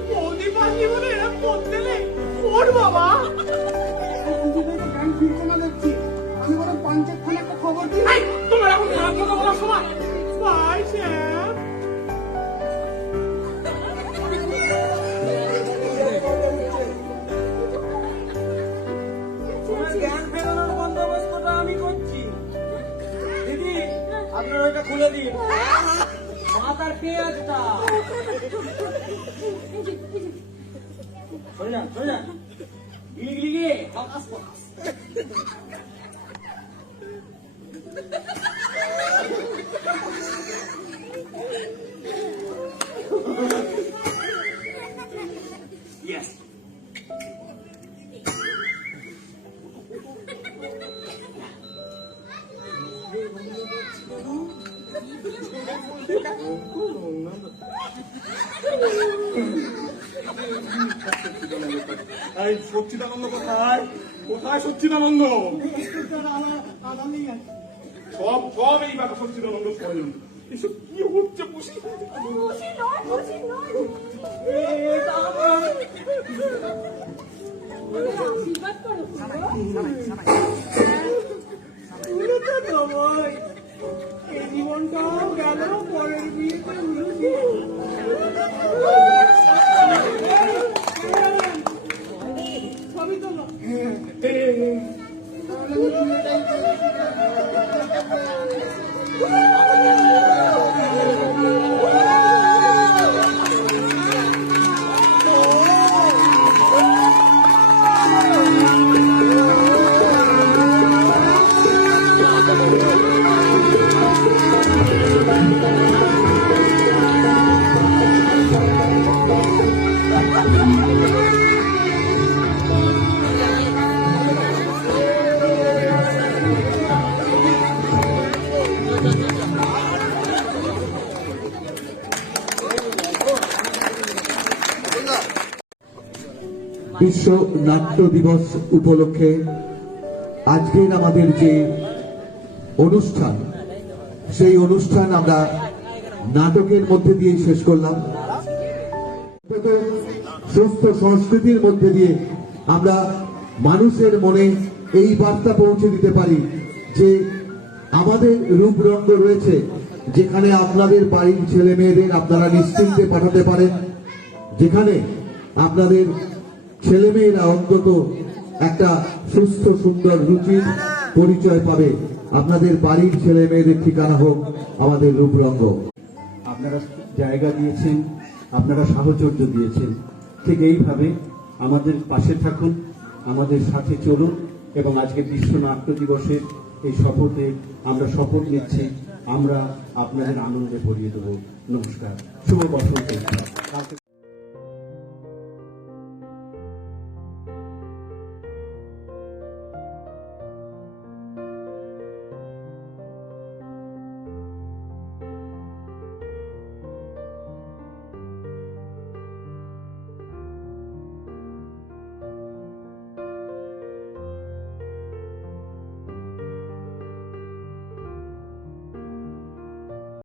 বৌদি পাশি বলে এরা করতে নেই। ওঠ বাবা। গান ফিরছে না দেখছি, আমি বরং পঞ্চায়েত খানে একটা খবর দিই। এই, তোমার এখন খারাপ কথা বলার সময়? ভাই স্যার, তোমার জ্ঞান ফেরানোর বন্দোবস্তটা আমি করছি। দিদি, আপনার ওইটা খুলে দিন, মাথার পেঁয়াজটা। সরে যান, গিলি গিলি গিয়ে ফকাস ফকাস। Yes. এই সচ্চিদানন্দ কোথায়? কোথায় সচ্চিদানন্দ? সব এই ব্যাপার সচ্চিদানন্দ ষড়যন্ত্র। এসব কি হচ্ছে বুঝি? খুশি নয়, খুশি নয়। আশীর্বাদ করো। এই জীবনটাও গেল, পরের বিয়েতে উলুছি। সবই তো বিশ্ব নাট্য দিবস উপলক্ষে আজকের আমাদের যে অনুষ্ঠান, সেই অনুষ্ঠান আমরা নাটকের মধ্যে দিয়ে শেষ করলাম। সুস্থ সংস্কৃতির মধ্যে দিয়ে আমরা মানুষের মনে এই বার্তা পৌঁছে দিতে পারি যে আমাদের রূপরঙ্গ রয়েছে, যেখানে আপনাদের বাড়ির ছেলে মেয়েদের আপনারা নিশ্চিন্তে পাঠাতে পারেন, যেখানে আপনাদের ছেলেমেয়েরা অন্তত একটা সুস্থ সুন্দর রুচির পরিচয় পাবে। আপনাদের বাড়ির ছেলে মেয়েদের ঠিকানা হোক আমাদের রূপরঙ্গ। আপনারা জায়গা দিয়েছেন, আপনারা সাহচর্য দিয়েছেন, ঠিক এইভাবে আমাদের পাশে থাকুন, আমাদের সাথে চলুন এবং আজকে বিশ্ব নাট্য দিবসের এই শপথে আমরা শপথ নিচ্ছি, আমরা আপনাদের আনন্দে ভরিয়ে দেব। নমস্কার, শুভ বসন্ত।